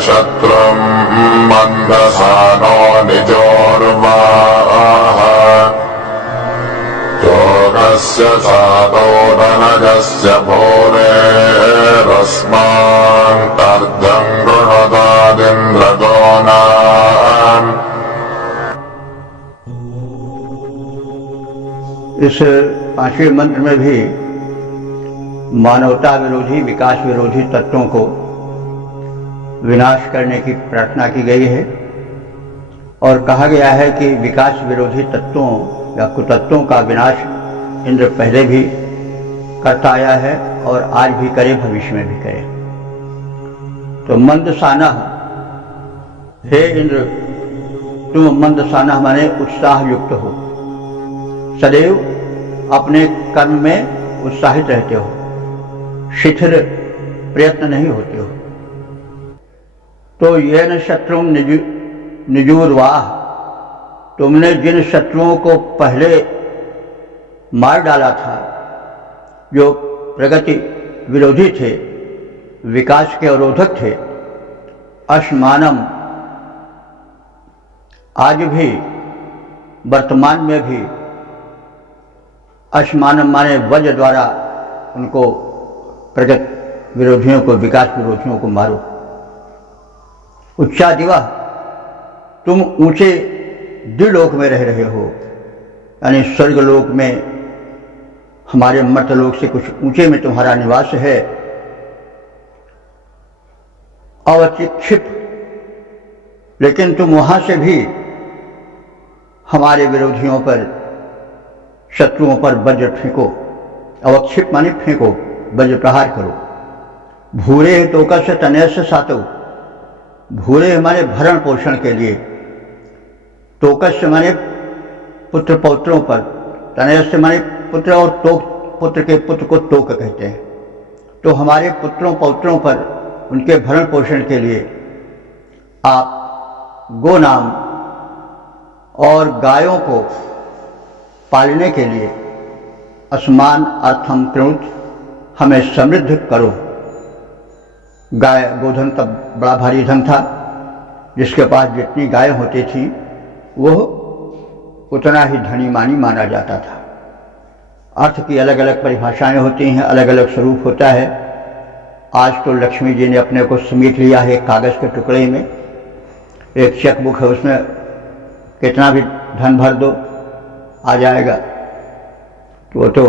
शत्रुं मन्दसानो निजोर्वाः योगस्य सातो धनजस्य भूरेरस्मान्तर्धं गृणतादिन्द्रगोणाम् इस 5वें मंत्र में भी मानवता विरोधी, विकास विरोधी तत्वों को विनाश करने की प्रार्थना की गई है और कहा गया है कि विकास विरोधी तत्वों या कुतत्वों का विनाश इंद्र पहले भी करता आया है और आज भी करे, भविष्य में भी करे। तो मंदसाना, हे इंद्र तुम मंदसाना माने उत्साह युक्त हो, सदैव अपने कर्म में उत्साहित रहते हो, शिथिल प्रयत्न नहीं होते हो। तो ये न शत्रु निजूरवाह, तुमने जिन शत्रुओं को पहले मार डाला था, जो प्रगति विरोधी थे, विकास के अवरोधक थे, अश्मानम, आज भी वर्तमान में भी अश्मानम माने वज्र द्वारा उनको प्रगति विरोधियों को, विकास विरोधियों को मारो। उच्चा दिवा, तुम ऊंचे द्विलोक में रह रहे हो, यानी स्वर्ग लोक में, हमारे मर्तलोक से कुछ ऊंचे में तुम्हारा निवास है। अवचिक्षिप, लेकिन तुम वहां से भी हमारे विरोधियों पर, शत्रुओं पर वज्र फेंको। अवक्षिप माने फेंको, वज्र प्रहार करो। भूरे तोका से तनय से सातो, भूरे हमारे भरण पोषण के लिए, तोकस माने पुत्र पौत्रों पर, तनय से माने पुत्र, और तोक, पुत्र के पुत्र को तोक कहते हैं। तो हमारे पुत्रों पौत्रों पर, उनके भरण पोषण के लिए आप गो नाम और गायों को पालने के लिए असमान अर्थम कृत हमें समृद्ध करो। गाय, गोधन तब बड़ा भारी धन था, जिसके पास जितनी गाय होती थी वह उतना ही धनी मानी माना जाता था। अर्थ की अलग अलग परिभाषाएं होती हैं, अलग अलग स्वरूप होता है। आज तो लक्ष्मी जी ने अपने को समेट लिया है एक कागज के टुकड़े में, एक चेक बुक है, उसमें कितना भी धन भर दो आ जाएगा। तो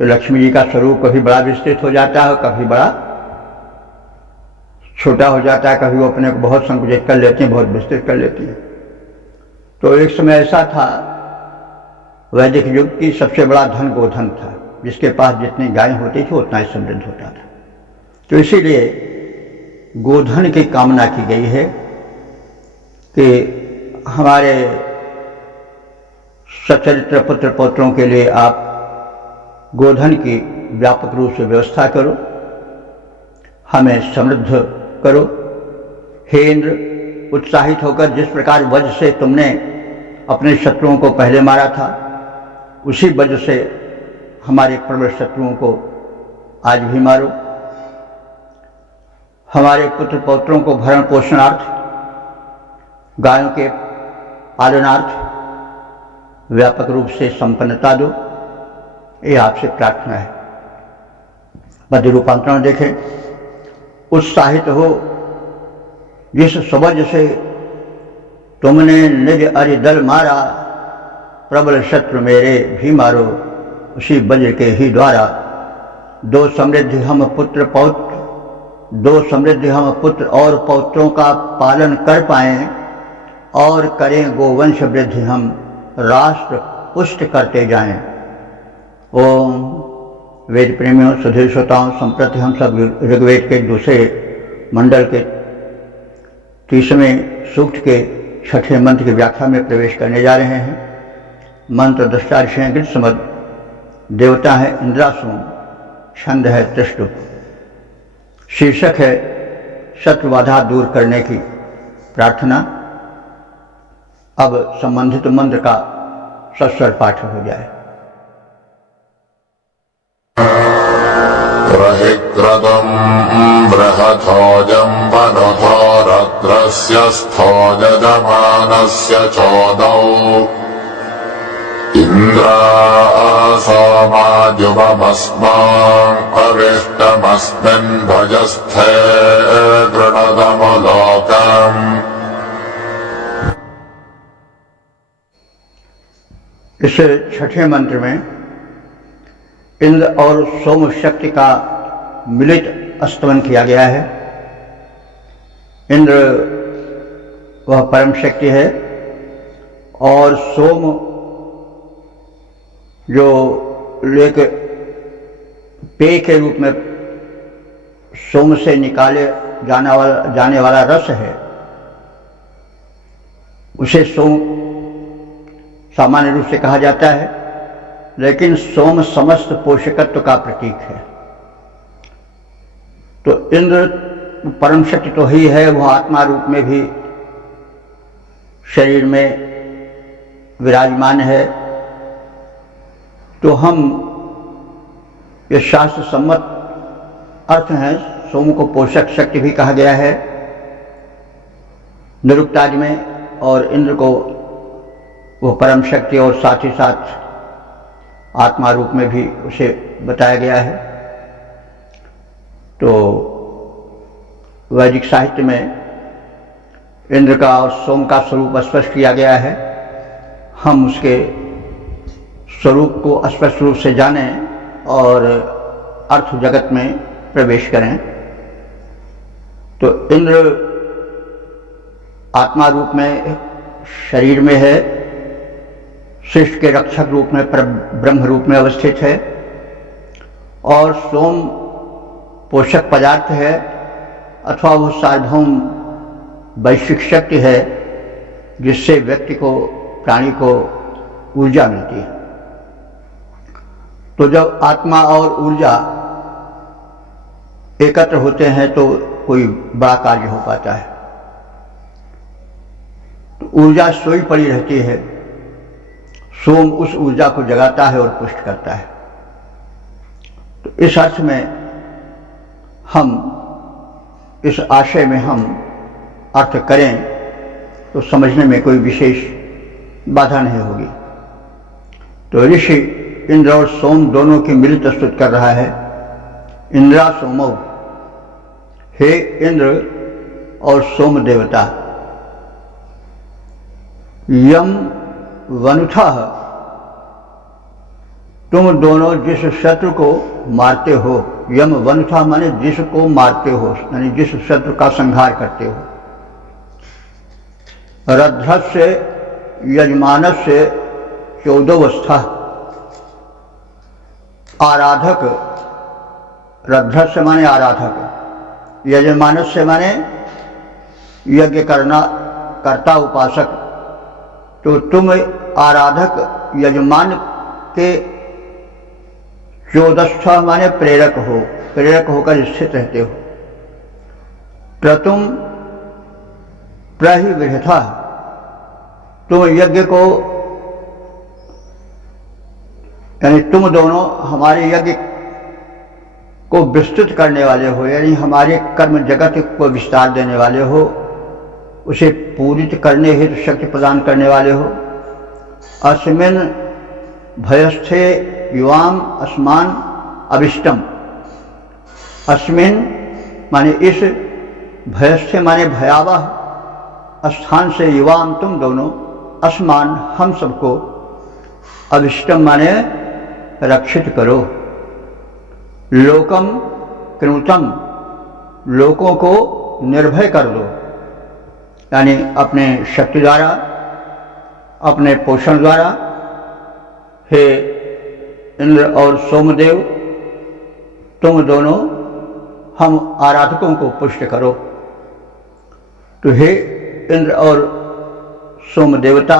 लक्ष्मी जी का स्वरूप कभी बड़ा विस्तृत हो जाता है, कभी बड़ा छोटा हो जाता है, कभी वो अपने को बहुत संकुचित कर लेती हैं, बहुत विस्तृत कर लेती हैं। तो एक समय ऐसा था, वैदिक युग की सबसे बड़ा धन गोधन था, जिसके पास जितनी गाय होती थी उतना ही समृद्ध होता था। तो इसीलिए गोधन की कामना की गई है कि हमारे सच्चरित्र पुत्र पौत्रों के लिए आप गोधन की व्यापक रूप से व्यवस्था करो, हमें समृद्ध करो। हे इंद्र, उत्साहित होकर जिस प्रकार वज्र से तुमने अपने शत्रुओं को पहले मारा था, उसी वज्र से हमारे प्रबल शत्रुओं को आज भी मारो। हमारे पुत्र पौत्रों को भरण पोषणार्थ, गायों के पालनार्थ व्यापक रूप से संपन्नता दो, ये आपसे प्रार्थना है। पद्य रूपांतरण देखें। उत्साहित हो जिस स्वज्र से तुमने निज अरिदल मारा, प्रबल शत्रु मेरे भी मारो, उसी वज्र के ही द्वारा दो समृद्धि हम पुत्र और पौत्रों का पालन कर पाएं, और करें गोवंश वृद्धि हम राष्ट्र पुष्ट करते जाएं। ओम वेद प्रेमियों, सुधीर श्रोताओं, संप्रति हम सब ऋग्वेद के दूसरे मंडल के 30वें सूक्त के 6ठे मंत्र की व्याख्या में प्रवेश करने जा रहे हैं। मंत्र दृष्टा ऋषि हैं गृत्समद, देवता है इंद्रासुम, छंद है त्रिष्टुप, शीर्षक है शत्रु बाधा दूर करने की प्रार्थना। अब संबंधित मंत्र का सस्वर पाठ हो जाए। प्रहिक्रतुम् बृहथोजम् वनुथो रत्रस्य स्थोजमानस्य चोदौ इन्द्रासोमाजुवमस्मान् अविष्टमस्मिन् भजस्थे गृणतमलोकम्। इस छठे मंत्र में इंद्र और सोम शक्ति का मिलित स्तवन किया गया है। इंद्र वह परम शक्ति है और सोम जो एक पेय के रूप में सोम से निकाले जाने वाला रस है, उसे सोम सामान्य रूप से कहा जाता है, लेकिन सोम समस्त पोषकत्व का प्रतीक है। तो इंद्र परम शक्ति तो ही है, वह आत्मा रूप में भी शरीर में विराजमान है। तो हम ये शास्त्र सम्मत अर्थ है, सोम को पोषक शक्ति भी कहा गया है निरुक्तादि में, और इंद्र को वो परम शक्ति और साथ ही साथ आत्मा रूप में भी उसे बताया गया है। तो वैदिक साहित्य में इंद्र का और सोम का स्वरूप स्पष्ट किया गया है। हम उसके स्वरूप को स्पष्ट रूप से जानें और अर्थ जगत में प्रवेश करें। तो इंद्र आत्मा रूप में शरीर में है, सृष्टि के रक्षक रूप में ब्रह्म रूप में अवस्थित है, और सोम पोषक पदार्थ है अथवा वह सार्वभौम वैश्विक शक्ति है जिससे व्यक्ति को, प्राणी को ऊर्जा मिलती है। तो जब आत्मा और ऊर्जा एकत्र होते हैं तो कोई बड़ा कार्य हो पाता है। तो ऊर्जा सोई पड़ी रहती है, सोम उस ऊर्जा को जगाता है और पुष्ट करता है। तो इस अर्थ में हम, इस आशय में हम अर्थ करें तो समझने में कोई विशेष बाधा नहीं होगी। तो ऋषि इंद्र और सोम दोनों की मिलित स्तुति कर रहा है। इंद्रा सोमौ, हे इंद्र और सोम देवता, यम वनुथा, तुम दोनों जिस शत्रु को मारते हो, यम वनुथा माने जिसको मारते हो, यानी जिस शत्रु का संहार करते हो, रध्रस्य यजमानस्य चौदवस्था, आराधक, रध्रस्य माने आराधक, यजमानस्य माने यज्ञ करना, कर्ता, उपासक। तो तुम आराधक यजमान के चौदस्थ माने प्रेरक हो, प्रेरक होकर स्थित रहते हो। प्रतुम प्रहिवृथा, तुम यज्ञ को, यानी तुम दोनों हमारे यज्ञ को विस्तृत करने वाले हो, यानी हमारे कर्म जगत को विस्तार देने वाले हो, उसे पूरित करने हेतु शक्ति प्रदान करने वाले हो। अस्मिन् भयस्थे युवाम अस्मान अभिष्टम, अस्मिन् माने इस, भयस्थे माने भयावह, स्थान से युवाम तुम दोनों, अस्मान हम सबको, अभिष्टम माने रक्षित करो, लोकम कृतम लोकों को निर्भय कर दो, यानी अपने शक्ति द्वारा, अपने पोषण द्वारा। हे इंद्र और सोमदेव, तुम दोनों हम आराधकों को पुष्ट करो। तो हे इंद्र और सोम देवता,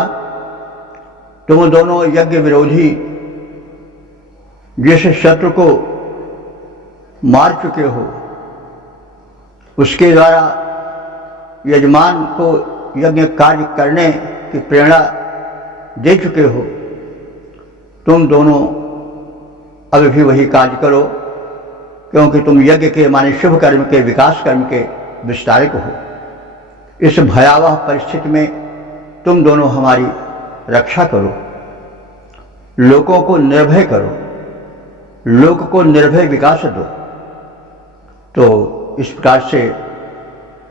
तुम दोनों यज्ञ विरोधी जिस शत्रु को मार चुके हो, उसके द्वारा यजमान को यज्ञ कार्य करने की प्रेरणा दे चुके हो, तुम दोनों अभी भी वही कार्य करो, क्योंकि तुम यज्ञ के माने शुभ कर्म के, विकास कर्म के विस्तारक हो। इस भयावह परिस्थिति में तुम दोनों हमारी रक्षा करो, लोगों को निर्भय करो, लोक को निर्भय विकास दो। तो इस प्रकार से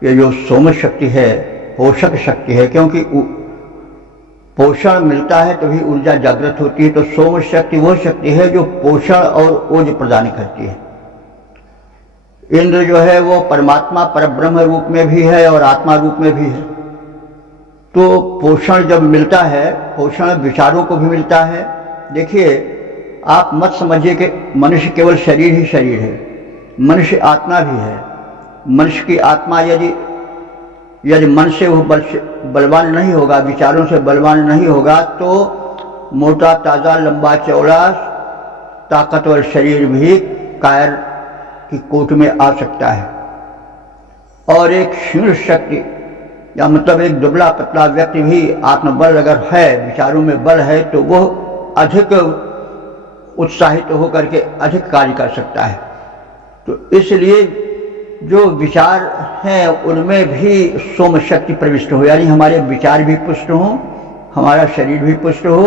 ये जो सोम शक्ति है, पोषक शक्ति है, क्योंकि पोषण मिलता है तभी ऊर्जा जागृत होती है। तो सोम शक्ति वो शक्ति है जो पोषण और ओज प्रदान करती है। इंद्र जो है वो परमात्मा परब्रह्म रूप में भी है और आत्मा रूप में भी है। तो पोषण जब मिलता है, पोषण विचारों को भी मिलता है। देखिए, आप मत समझिए कि मनुष्य केवल शरीर ही शरीर है, मनुष्य आत्मा भी है। मनुष्य की आत्मा यदि मन से वो बलवान नहीं होगा, विचारों से बलवान नहीं होगा, तो मोटा ताज़ा लंबा चौड़ा ताकतवर शरीर भी कायर की कोट में आ सकता है। और एक क्षीण शक्ति या मतलब एक दुबला पतला व्यक्ति भी आत्मबल अगर है, विचारों में बल है, तो वह अधिक उत्साहित होकर के अधिक कार्य कर सकता है। तो इसलिए जो विचार हैं उनमें भी सोम शक्ति प्रविष्ट हो, यानी हमारे विचार भी पुष्ट हों, हमारा शरीर भी पुष्ट हो।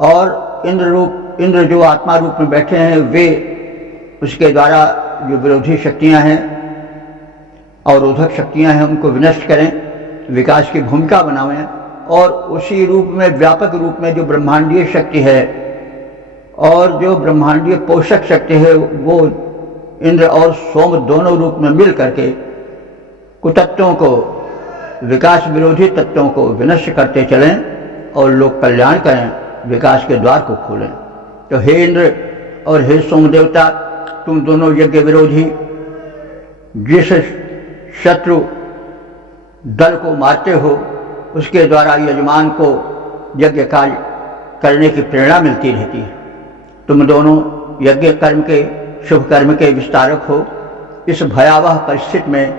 और इंद्र जो आत्मा रूप में बैठे हैं, वे उसके द्वारा जो विरोधी शक्तियां हैं, अवरोधक शक्तियां हैं, उनको विनष्ट करें, विकास की भूमिका बनावें। और उसी रूप में, व्यापक रूप में जो ब्रह्मांडीय शक्ति है और जो ब्रह्मांडीय पोषक शक्ति है, वो इंद्र और सोम दोनों रूप में मिल करके कुतत्वों को, विकास विरोधी तत्वों को विनष्ट करते चलें और लोक कल्याण करें, विकास के द्वार को खोलें। तो हे इंद्र और हे सोम देवता, तुम दोनों यज्ञ विरोधी जिस शत्रु दल को मारते हो, उसके द्वारा यजमान को यज्ञ कार्य करने की प्रेरणा मिलती रहती है। तुम दोनों यज्ञ कर्म के, शुभ कर्म के विस्तारक हो। इस भयावह परिस्थिति में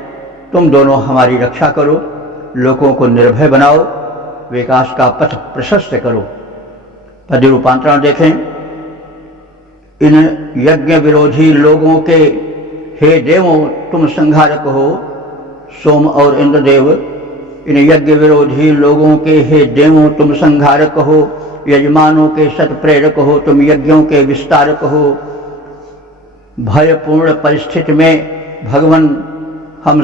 तुम दोनों हमारी रक्षा करो, लोगों को निर्भय बनाओ, विकास का पथ प्रशस्त करो। पद रूपांतरण देखें। इन यज्ञ विरोधी लोगों के हे देवों तुम संहारक हो। सोम और इंद्रदेव, इन यज्ञ विरोधी लोगों के हे देवों तुम संहारक हो, यजमानों के सत्प्रेरक हो, तुम यज्ञों के विस्तारक हो। भयपूर्ण परिस्थिति में भगवान हम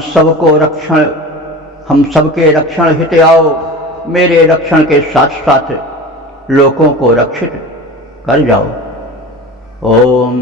सबके रक्षण हित आओ, मेरे रक्षण के साथ साथ लोगों को रक्षित कर जाओ। ओम